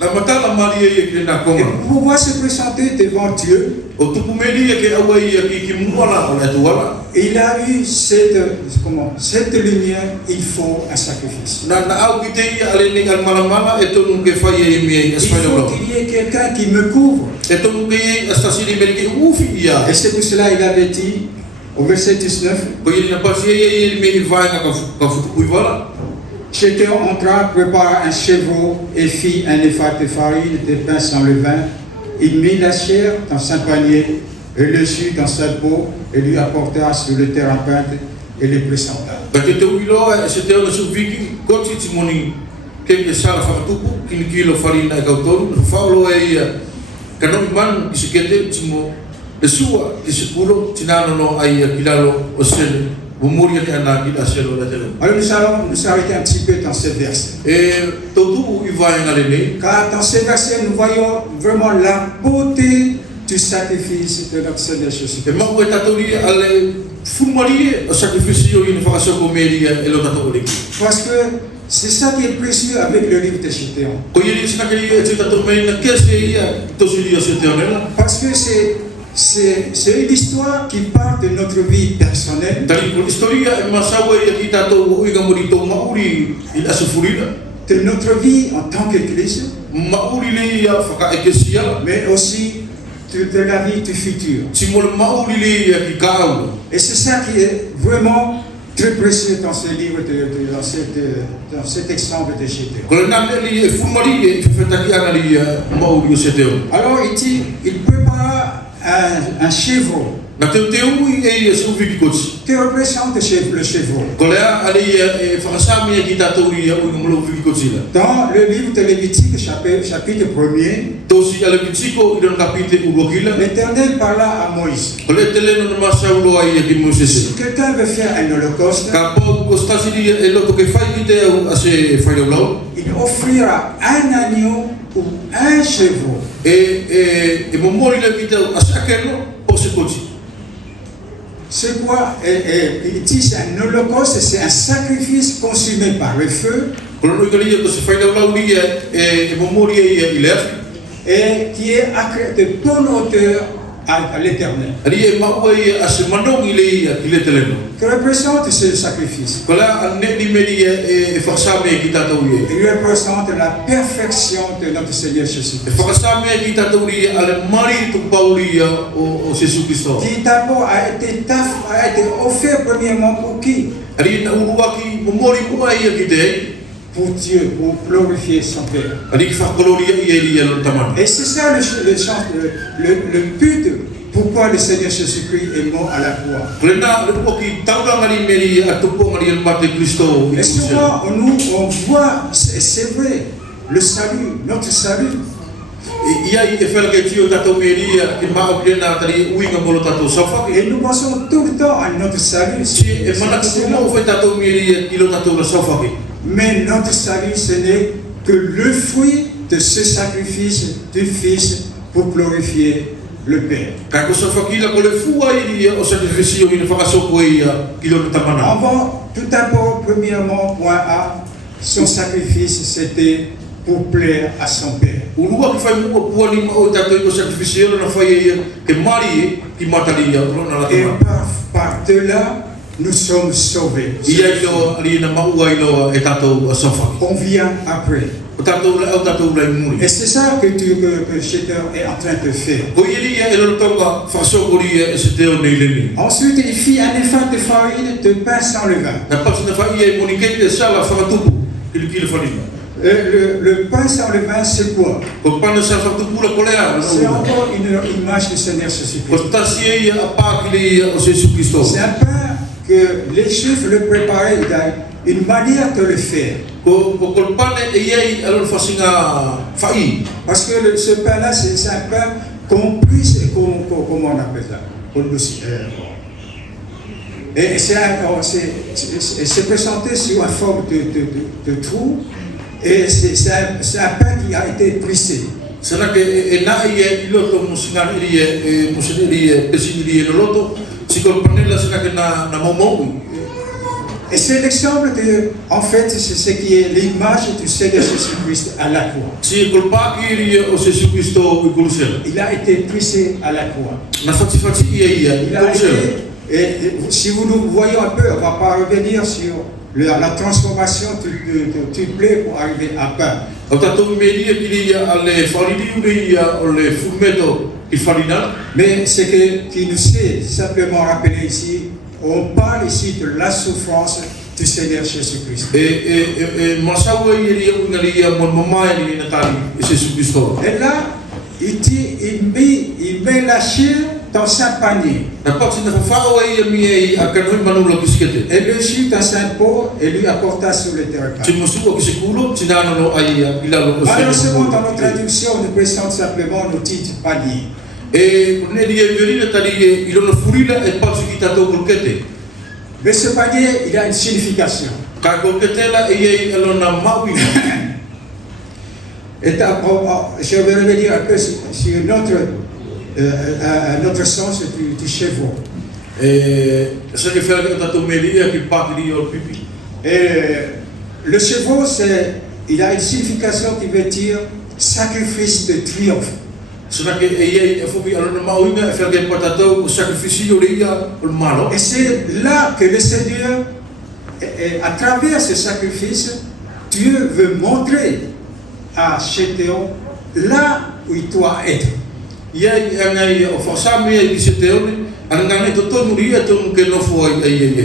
Na matala mari e ki na Et koma. pour pouvoir se présenter devant Dieu, O tu pumeli e ke au ai ki mu ala o le tua. il a eu cette lumière, il faut un sacrifice. Na au ki te ia ale ni al mala e tonu ke fai e mi e Il asfai faut lo. qu'il y ait quelqu'un qui me couvre. E tonu ke astasini me ki ufi ia. Et c'est pour cela qu'il avait dit au verset 19, Ko i na pasi e me i vai ka futu kuivala. Gédéon entra, prépara un chevreau et fit un éphod de farine, de pain sans levain. Il mit la chair dans un panier et le jus dans sa peau et lui apporta sur le terrain peinte et le présenta. Ka te te uilo e se te ona su viki ko ti timoni ke sala fa tupu ki kilo farina e ka tonu fa lo e ia ka no man ki se kete timo e sua ki se kulo tinano no ai ki lalo o sele o muri ke ana ki da selo la tele. Alors nous allons nous arrêter un petit peu dans ce verset. E to tu i vai ngale ne Car dans ce verset, nous voyons vraiment la beauté du sacrifice de notre Seigneur e Jésus-Christ. ma ko tatori ale fumari o sacrificio i fa so ko meria e lo tato le. Parce que c'est ça qui est précieux avec le livre de Gédéon. Ko yeli sina ke i te tato me na kese ia to sili o se te ona. Parce que c'est une histoire qui parle de notre vie personnelle, Dari ko historia e masawa ia ki tato o i ga mori to mauri i asu furina. de notre vie en tant qu'Église, Mauri le ia faka ekesia. mais aussi de la vie du futur. Timol mauri le ia ki ka au. Et c'est ça qui est vraiment très précieux dans ce livre, dans cet exemple de Gédéon. Alors il dit, il prépara un chevreau qui représente le chevreau. Dans le livre de Lévitique, chapitre 1er, l'Éternel parla à Moïse. Si quelqu'un veut faire un holocauste, il offrira un agneau ou un chevreau. C'est quoi? Il dit c'est un holocauste, c'est un sacrifice consumé par le feu et qui est de bonne hauteur à l'Éternel. Que représente ce sacrifice? Il représente la perfection de notre Seigneur Jésus-Christ. Qui d'abord a été offert premièrement pour qui? Pour Dieu, pour glorifier son Père. Et c'est ça le but pourquoi le Seigneur Jésus-Christ est mort à la croix. Et souvent, on voit, c'est vrai, le salut, notre salut. Et nous pensons tout le temps à notre salut. Mais notre salut, ce n'est que le fruit de ce sacrifice du Fils pour glorifier le Père. On va tout d'abord, premièrement, point A, son sacrifice, c'était pour plaire à son Père. Et par-delà, nous sommes sauvés. On vient après. Et c'est ça que Gédéon est en train de faire. Ensuite, il fit un effort de farine de pain sans levain. Le pain sans levain, c'est quoi? C'est encore une image du Seigneur Jésus-Christ. C'est un pain que les Juifs le préparaient, il y a une manière de le faire. Parce que ce pain-là, c'est un pain qu'on puisse, comment on appelle ça? Et c'est présenté sur une forme de trou, et c'est un pain qui a été plissé. Et c'est l'exemple en fait, c'est ce qui est l'image du Seigneur Jésus-Christ à la croix. Il a été plissé à la croix. Et si vous nous voyez un peu, on ne va pas revenir sur la transformation du blé pour arriver à pain. Mais ce qui nous est simplement rappelé ici, on parle ici de la souffrance du Seigneur Jésus-Christ. Et là, il dit, il met la chair dans un panier. Et le jus dans un pot et lui apporta sur le terrain. Malheureusement, dans notre traduction, on nous présente simplement le titre panier. Mais ce panier, il a une signification. Et je vais revenir un peu sur notre sens du chevreau. Et le chevreau, il a une signification qui veut dire sacrifice de triomphe. Et c'est là que le Seigneur, à travers ce sacrifice, Dieu veut montrer à Gédéon là où il doit être.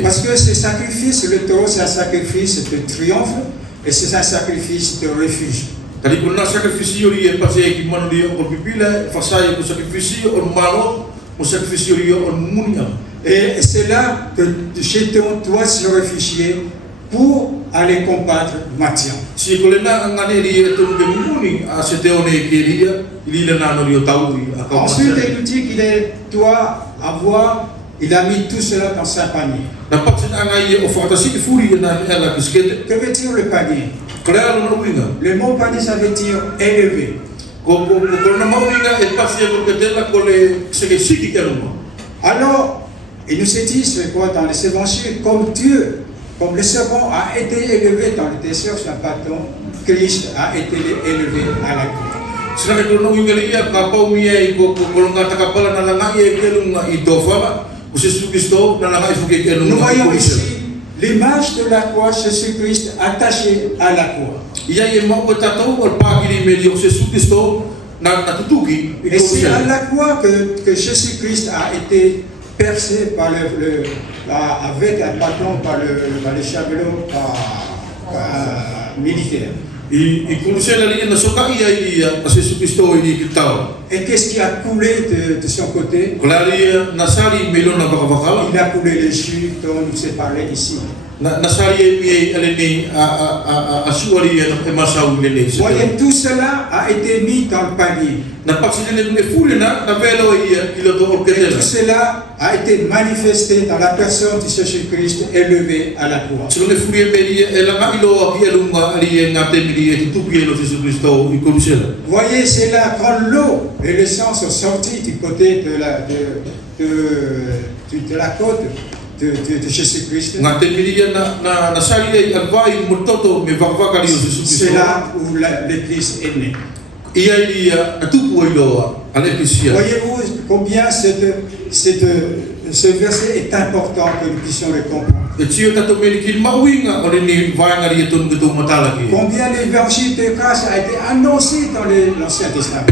Parce que ce sacrifice, le taureau, c'est un sacrifice de triomphe et c'est un sacrifice de refuge. Et c'est là que Gédéon doit se réfugier pour aller combattre Mathian. Ensuite, il nous dit qu'il doit avoir, il a mis tout cela dans sa panier. Que veut dire le panier? Le mot panier, ça veut dire élevé. Alors, il nous est dit, c'est quoi dans les évangiles, comme Dieu, comme le serpent a été élevé dans le désert sur un bâton, Christ a été élevé à la croix. Nous voyons ici l'image de la croix, Jésus-Christ attaché à la croix. Et c'est à la croix que Jésus-Christ a été percé par avec un bâton par le javelot militaire. Et qu'est-ce qui a coulé de son côté? Il a coulé le jus dont nous s'est parlé ici. Voyez, tout cela a été mis dans le panier. Et tout cela a été manifesté dans la personne de Jésus-Christ élevé à la croix. Voyez, c'est là quand l'eau et le sang sont sortis du côté de la côte de Jésus-Christ. C'est là où l'Église est née. Voyez-vous combien ce verset est important que nous puissions le comprendre. Combien l'évangile de grâce a été annoncé dans l'Ancien Testament.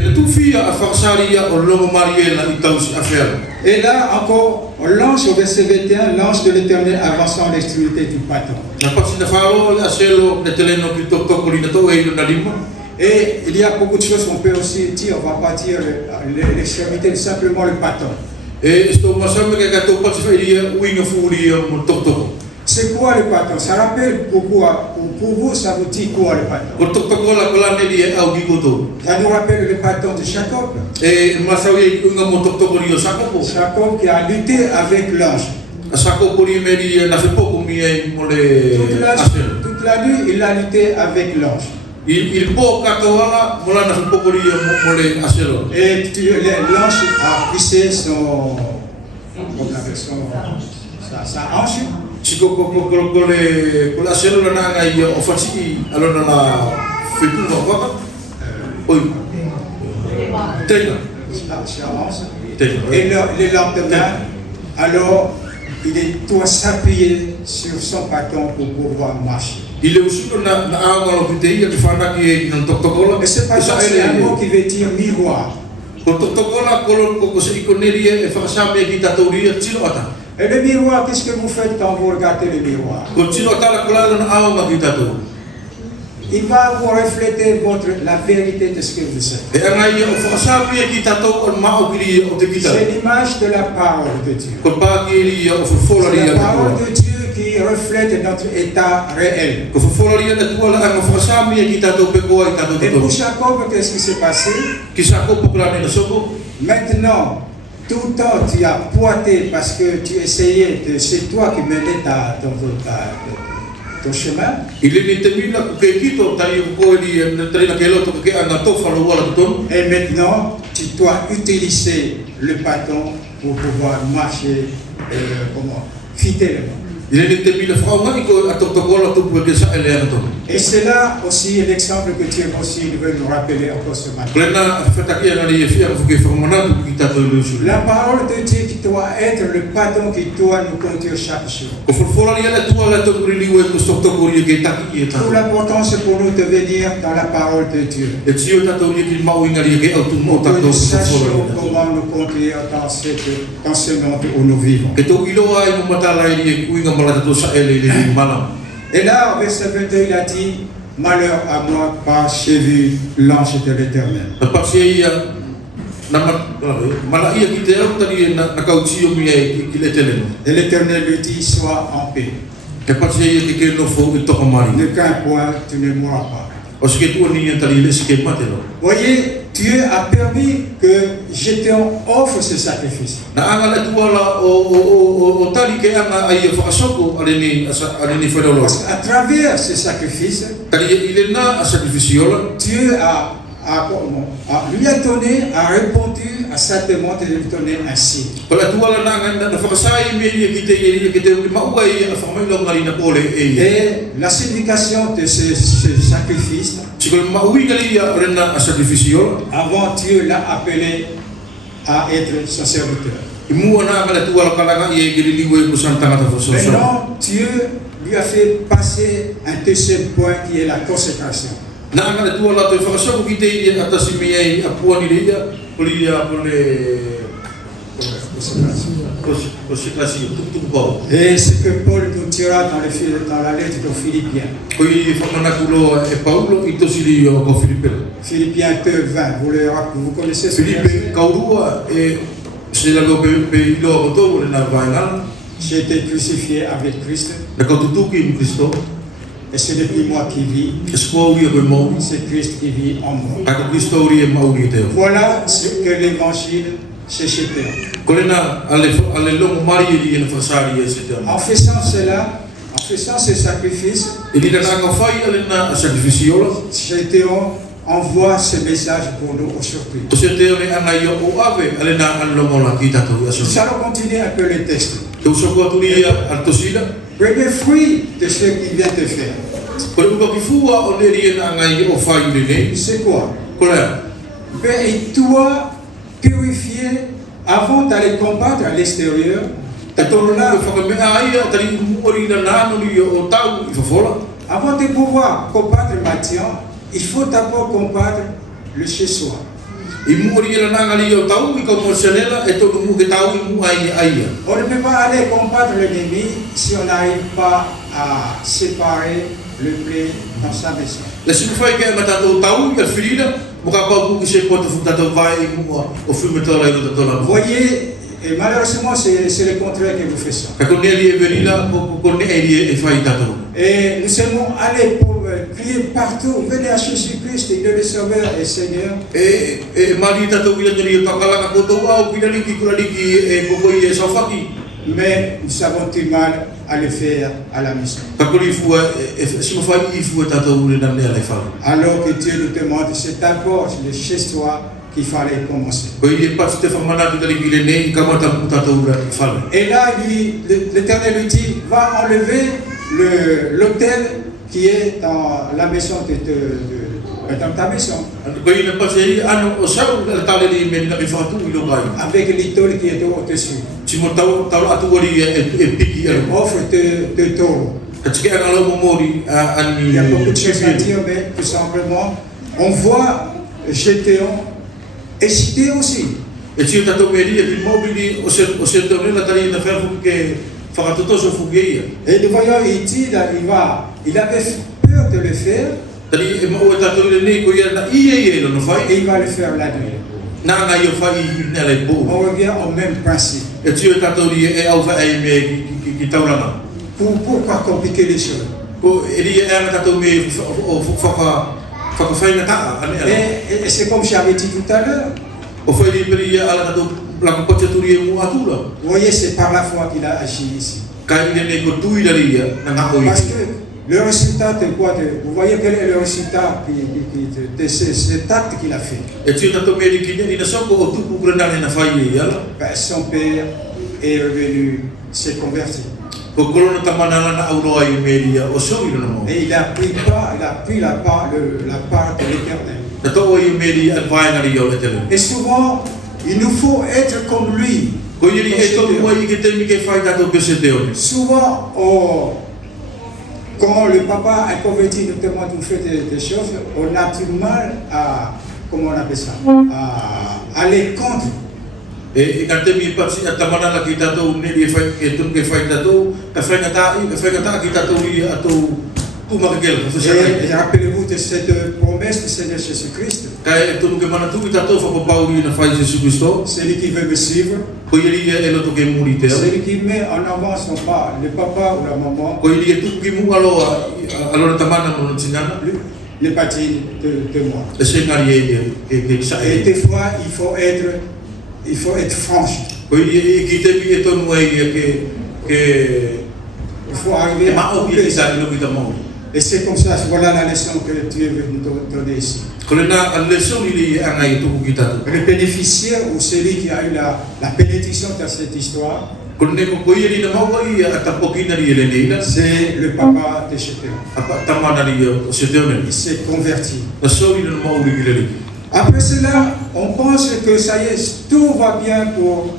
Et là encore, l'ange au verset 21, l'ange de l'Éternel avançant à l'extrémité du bâton. Et il y a beaucoup de choses qu'on peut aussi dire, on ne va pas dire l'extrémité, simplement le bâton. C'est quoi le bâton? Ça rappelle pourquoi? Pour vous, ça vous dit quoi le bâton? Ça nous rappelle le bâton de Jacob. Jacob qui a lutté avec l'ange. Toute la nuit, il a lutté avec l'ange. Et l'ange a poussé sa hanche. Et le lendemain, alors il doit s'appuyer sur son bâton pour pouvoir marcher. Et ce bâton, c'est un mot qui veut dire miroir. Et le miroir, qu'est-ce que vous faites quand vous regardez le miroir? Il va vous refléter la vérité de ce que vous êtes. C'est l'image de la parole de Dieu. C'est la parole de Dieu qui reflète notre état réel. Et pour Jacob, qu'est-ce qui s'est passé? Maintenant, tout le temps tu as pointé parce que tu essayais c'est toi qui menais ton chemin. Et maintenant, tu dois utiliser le bâton pour pouvoir marcher fidèlement. Et c'est là aussi l'exemple que Dieu aussi veut nous rappeler encore ce matin. La parole de Dieu qui doit être le pardon qui doit nous conduire chaque jour. Tout l'importance pour nous de venir dans la parole de Dieu. Que nous sachions comment nous conduire dans ce monde où nous vivons. Et là, au verset 22, il a dit, malheur à moi, car j'ai vu l'ange de l'Éternel. Et l'Éternel lui dit, sois en paix. Ne crains point, tu ne mourras pas. Voyez, Dieu a permis que Gédéon offre ce sacrifice. Parce qu'à travers ce sacrifice, Dieu lui a donné, a répondu à sa demande de lui donner un signe. Et la signification de ce sacrifice, avant Dieu l'a appelé à être son serviteur. Maintenant, Dieu lui a fait passer un deuxième point qui est la consécration. Et ce que Paul nous dira dans la lettre aux Philippiens. Philippiens 2:20, vous connaissez ce verset? J'ai été crucifié avec Christ. Et ce n'est plus moi qui vis, c'est Christ qui vit en moi. Voilà ce que l'évangile cherchait. En faisant cela, en faisant ce sacrifice, Gédéon envoie ce message pour nous aujourd'hui. Nous allons continuer un peu le texte. Premier fruit de ce qu'il vient de faire. C'est quoi? Il doit purifier avant d'aller combattre à l'extérieur. Avant de pouvoir combattre Mathian, il faut d'abord combattre le chez-soi. On ne peut pas aller combattre l'ennemi si on n'arrive pas à séparer le blé dans sa maison. Vous voyez, et malheureusement, c'est le contraire que nous faisons. Et nous sommes allés pour crier partout, venez à Jésus-Christ, il est le Sauveur et Seigneur. Mais nous avons du mal à le faire à la maison. Alors que Dieu nous demande, c'est d'abord le chez soi qu'il fallait commencer. Et là, l'Éternel lui dit, va enlever l'autel qui est dans la maison dans ta maison. Avec l'idole qui est au-dessus. Offre de taureaux. Il y a beaucoup de choses à dire, mais tout simplement, on voit Gédéon hésiter aussi. Et nous voyons, il dit, il avait peur de le faire. Et il va le faire la nuit. On revient au même principe. Pourquoi compliquer les choses? Et c'est comme j'avais dit tout à l'heure. Vous voyez, c'est par la foi qu'il a agi ici. Parce que le résultat de quoi? Vous voyez quel est le résultat de cet acte qu'il a fait? Son père est revenu, s'est converti. Ko kolona tamana na auroa I meria o soi na mo. Et il a pris la part de l'Éternel. Na to I meria vai na rio le tele. Et souvent, il nous faut être comme lui. Ko yeri e to mo I ke te mi ke fai ta to pese te o. Souvent, quand le papa est converti, notamment vous faites des choses, on a du mal à, comment on appelle ça, à aller contre. E ka te mi pasi a tamana la ki ta to ne li fai ke to ke fai ta to, ka fai ta ki ta to I a to ku ma ke fa se Et rappelez-vous de cette promesse du Seigneur Jésus-Christ. ka e to ke mana tu ta to fa ko pauli na fai Jesus Christo. Celui qui veut me suivre, Ko yeri e lo to ke muri te. celui qui met en avant son pas, le papa ou la maman, Ko yeri e tu ki mu alo na tamana no tinana. n'est pas digne de moi. E se ngari ke sa Et e. des fois, il faut être franche. Ko yeri ki te mi e to no ke Il faut arriver ma à o couper ki ça. sa lo ki ta mo. Et c'est comme ça, voilà la leçon que Dieu veut nous donner ici. Ko le na a leso li anga I to ki ta to. Le bénéficiaire ou celui qui a eu la bénédiction dans cette histoire, Ko ne ko yeri na mo I a ta pokina li le ni na. c'est le papa de Shechem. Apa tamana li o se te Il s'est converti. na so li na mo ri ki le. Après cela, on pense que ça y est, tout va bien pour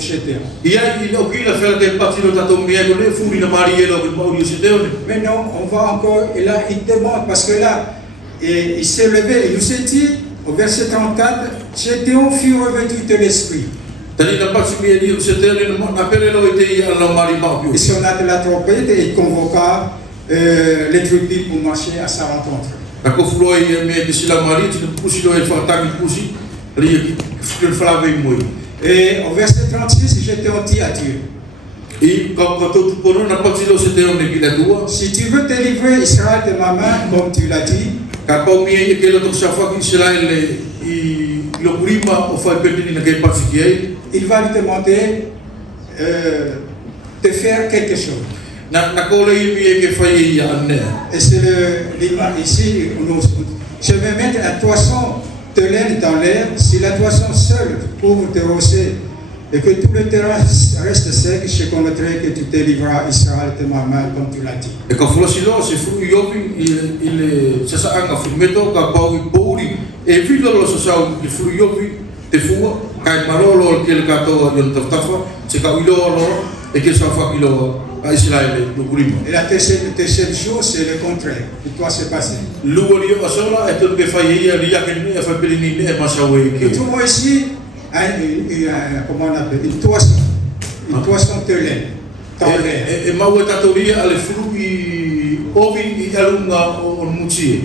Shechem. Ia I lo ki la fela te pati lo ta to mi ko le fu ni na mari lo ki mo ri se te. Mais non, on va encore, et là, il demande, parce que là, il s'est levé, il nous a dit, au verset 34, Gédéon fut revêtu de l'esprit. Tani na pati mi ri se te na pele lo te I ala mari ma Et si on a de la trompette, il convoqua les tribus pour marcher à sa rencontre. Na ko flo I me de sila mari ti pusi lo e fa ta mi pusi. Ri ki fala ve moi. Et au verset 36, Gédéon dit à Dieu, I ka to pono na pati lo se te ne ki la tua. si tu veux délivrer Israël de ma main, comme tu l'as dit, Ka pa mi e ke lo to sa fa ki Israel I lo prima o fa pedi na ke pasi ki ai. il va lui demander de faire quelque chose. Na ko le I mi e ke fa I ane. Et c'est l'image ici, je vais mettre un toisson de laine dans l'air, si la toisson seule couvre tes rochers et que tout le terrain reste sec, je connaîtrai que tu délivreras Israël de ma main, comme tu l'as dit. E ka folosi lo se fu yopi I le sasa anga fu meto ka pau I pouri e vilo lo sasa I fu yopi te fua kai marolo ke le kato yon tafa se ka ilo lo e ke sa fa ilo a Israel lo kurima. Et la deuxième chose, c'est le contraire, qui doit se passer. Luo rio asola e to ke fa ia ria ke ne fa pelini ne e masawe Nous ke. trouvons ici comment on appelle, une toisson de laine dans l'air. E mau e tatoria ale fu I ovi I alunga o mutie.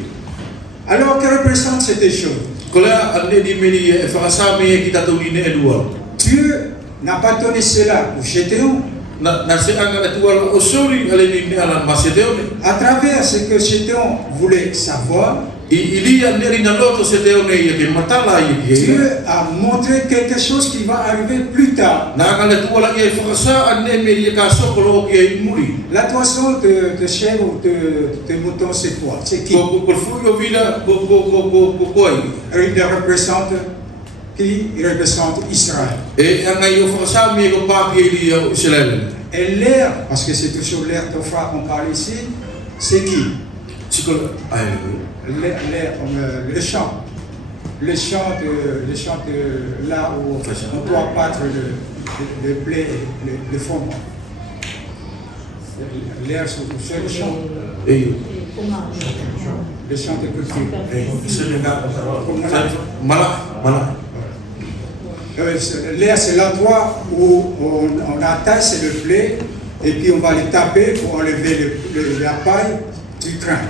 Alors, que représente cette chose? Kola ane di meri e fa asame e ki tatorine e dua. Dieu n'a pas donné cela pour Gédéon. Na se anga e tua o sori ale ni ala Macedonia. À travers ce que Gédéon voulait savoir, Ilia neri na loto se te one ia ke matala ia ke. Dieu a montré quelque chose qui va arriver plus tard. Na anga le tua la ia fasa ane meri ka sokolo ke I muri. La toisson de chèvre ou de mouton, c'est quoi? C'est qui? Ko fuyo vila ko koi. Il représente qui? Il représente Israël. E anga io fasa me ko pa ke Ilia Israel. Et l'air, parce que c'est toujours l'air d'Ophra qu'on parle ici, c'est qui? Sikol ai. L'air, le chant. Le chant de là où on doit battre le blé, le fondement. L'air, c'est le chant. E Le chant de culture. Senegal mala. L'air, c'est l'endroit où on attache le blé et puis on va le taper pour enlever la paille du grain.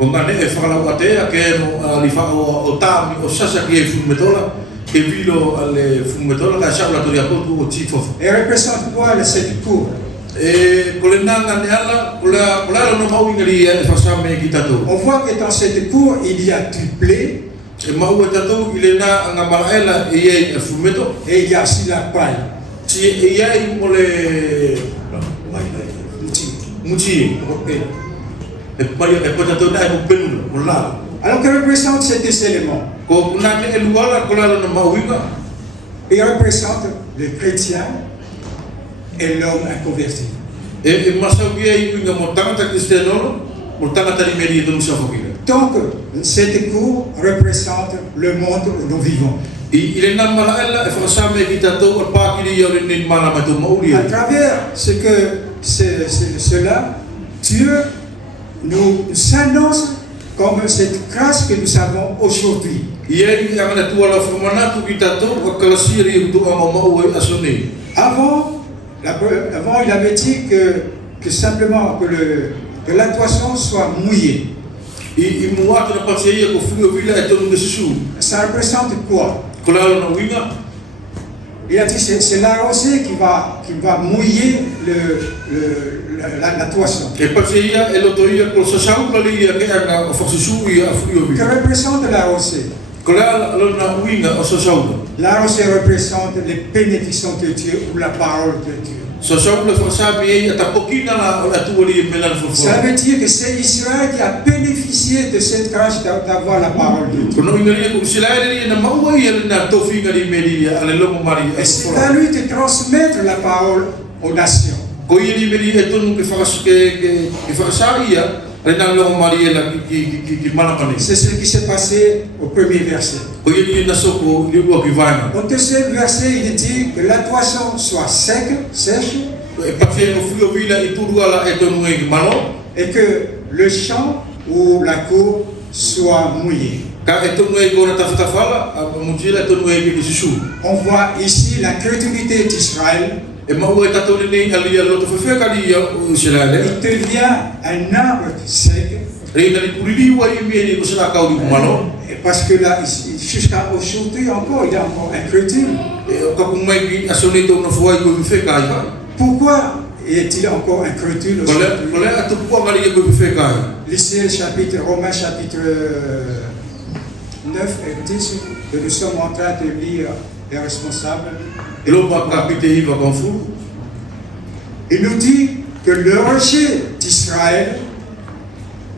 O ngane e whakala atea ke no li wha o tāmi o sasa ki e fumetola ke vilo ale fumetola ka saula tori a kotu o chifof. Et représente quoi le sepulcre? E kole nanga ne ala kola no mau ingari e whasame ki tatou. On voit que dans cette cour, il y a du blé. E mau e tatou ile na anga maraela e e fumeto. Et il y a aussi la paille. Si e ai mo le muti. E pari e tatou na e mo penu o la. Alors que représente ces deux éléments? Ko nanga e luala kola no mau inga. Il représente le chrétien et l'homme inconverti. E masaukia i kuinga mo tangata kristiano, mo tangata ni meri tonu safokila. Donc, cette cour représente le monde où nous vivons. Il est namala ella e fasame kitato o pakili yo ni mana matu mauri. À travers cela, Dieu nous annonce comme cette grâce que nous avons aujourd'hui. Avant, il avait dit que simplement que la toison soit mouillée. Ça représente quoi? Il a dit c'est la rosée qui va mouiller la toison. Que représente la rosée? La rosée représente les bénédictions de Dieu ou la parole de Dieu. Ça veut dire que c'est Israël qui a bénéficié de cette grâce d'avoir la parole de Dieu. Et c'est à lui de transmettre la parole aux nations. C'est ce qui s'est passé au premier verset. Au deuxième verset, il dit que la toison soit sèche, et que le champ ou la cour soit mouillé. On voit ici l'incrédulité d'Israël. Il devient un arbre sec. Et parce que là, jusqu'à aujourd'hui encore, il est encore incrédule. Pourquoi est-il encore incrédule aujourd'hui? Lisez Romains chapitre 9 et 10, que nous sommes en train de lire les responsables. Il nous dit que le rejet d'Israël,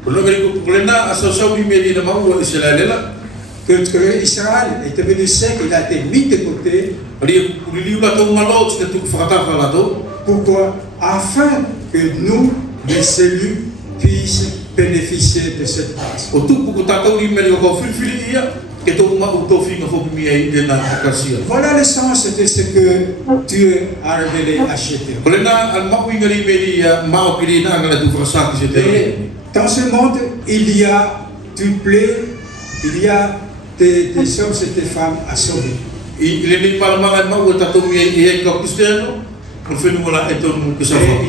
que Israël est devenu sec, il a été mis de côté. Pourquoi? Afin que nous, les élus, puissent bénéficier de cette grâce. Voilà le sens de ce que Dieu a révélé à Gédéon. Et dans ce monde, il y a du blé, il y a des hommes et des femmes à sauver. Et il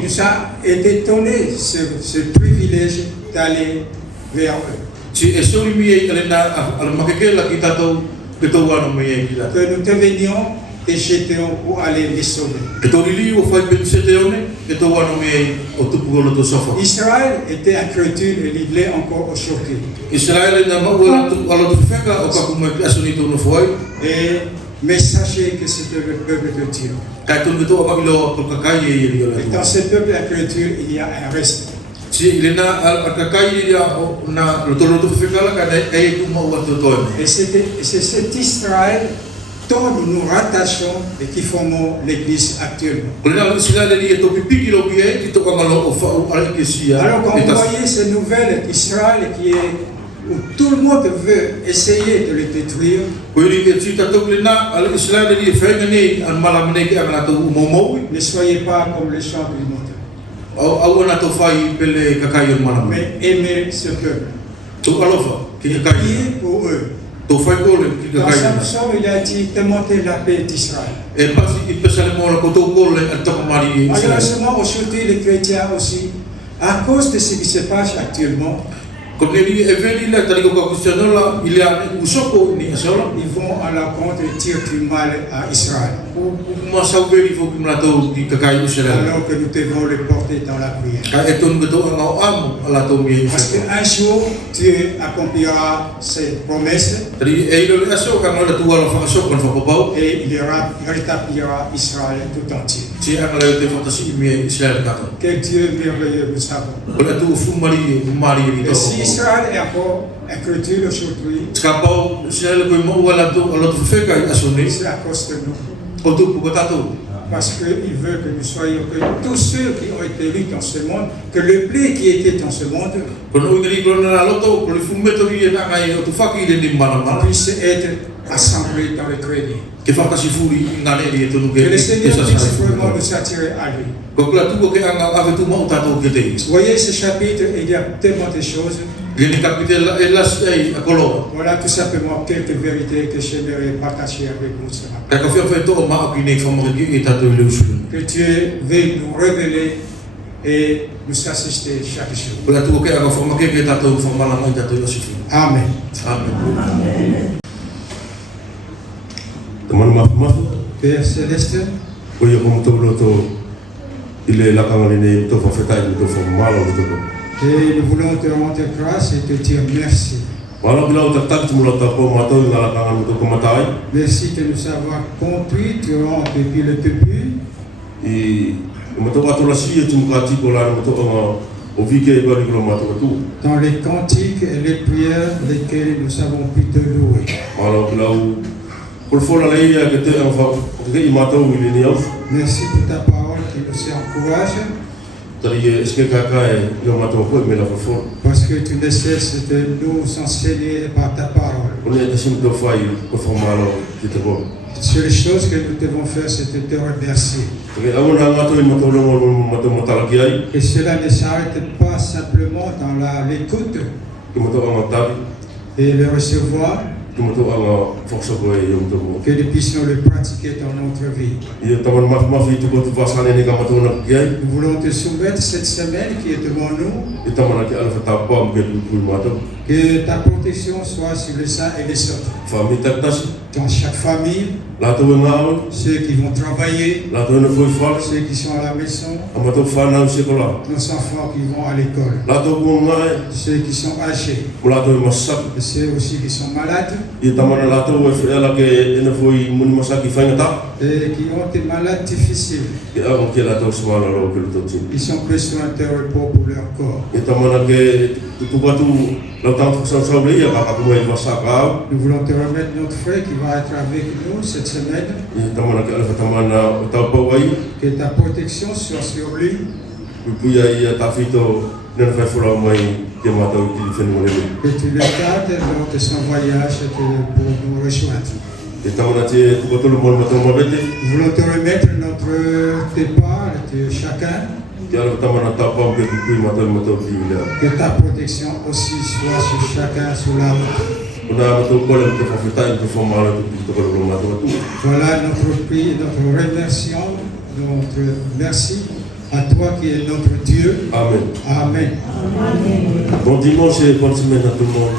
nous a été donné ce privilège d'aller vers eux. Que nous devenions des Gédéons pour aller les sauver. Israël était incrédule et il l'est encore aujourd'hui. Mais sachez que c'était le peuple de Dieu. Et dans ce peuple incrédule, il y a un reste. Et c'est cet Israël dont nous nous rattachons et qui formons l'Église actuellement. Alors quand vous voyez ces nouvelles d'Israël où tout le monde veut essayer de le détruire, ne soyez pas comme les chants du monde. Mais aimez ce peuple. Priez pour eux. Dans Samson, il a dit demandez la paix d'Israël. Malheureusement, aujourd'hui, les chrétiens aussi, à cause de ce qui se passe actuellement, ils vont à la compte et tirent du mal à Israël. Alors que nous devons le porter dans la prière. Parce qu'un jour, Dieu accomplira ses promesses et il rétablira Israël tout entier. Quel Dieu merveilleux nous avons. Et si Israël est encore incrédule aujourd'hui, c'est à cause de nous. parce qu'il veut que nous soyons, que tous ceux qui ont été élus dans ce monde, que le blé qui était dans ce monde puisse être assemblé dans le grenier. Que le Seigneur puisse vraiment nous attirer à lui. Voyez ce chapitre, il y a tellement de choses. Voilà tout simplement quelques vérités que j'aimerais partager avec vous ce matin. Que Dieu veuille nous révéler et nous assister chaque jour. Amen. Père Céleste, et nous voulons te rendre grâce et te dire merci. Merci de nous avoir conduits depuis le début. Dans les cantiques et les prières lesquelles nous avons pu te louer. Merci pour ta parole qui nous encourage. Parce que tu ne cesses de nous enseigner par ta parole. La seule chose que nous devons faire, c'est de te remercier. Et cela ne s'arrête pas simplement dans l'écoute et le recevoir, que nous puissions le pratiquer dans notre vie. Nous voulons te soumettre cette semaine qui est devant nous. Que ta protection soit sur les uns et les autres. Dans chaque famille, ceux qui vont travailler, ceux qui sont à la maison, nos enfants qui vont à l'école, ceux qui sont âgés, et ceux aussi qui sont malades, et qui ont des malades difficiles, qui sont besoin de repos pour leur corps. Nous voulons te remettre notre frère qui va être avec nous cette semaine. Que ta protection soit sur lui. Que tu le gardes lors de son voyage pour nous rejoindre. Nous voulons te remettre notre départ de chacun. Que ta protection aussi soit sur chacun sur la route. Voilà notre prix, notre remerciement, notre merci à toi qui es notre Dieu. Amen. Amen. Bon dimanche et bonne semaine à tout le monde.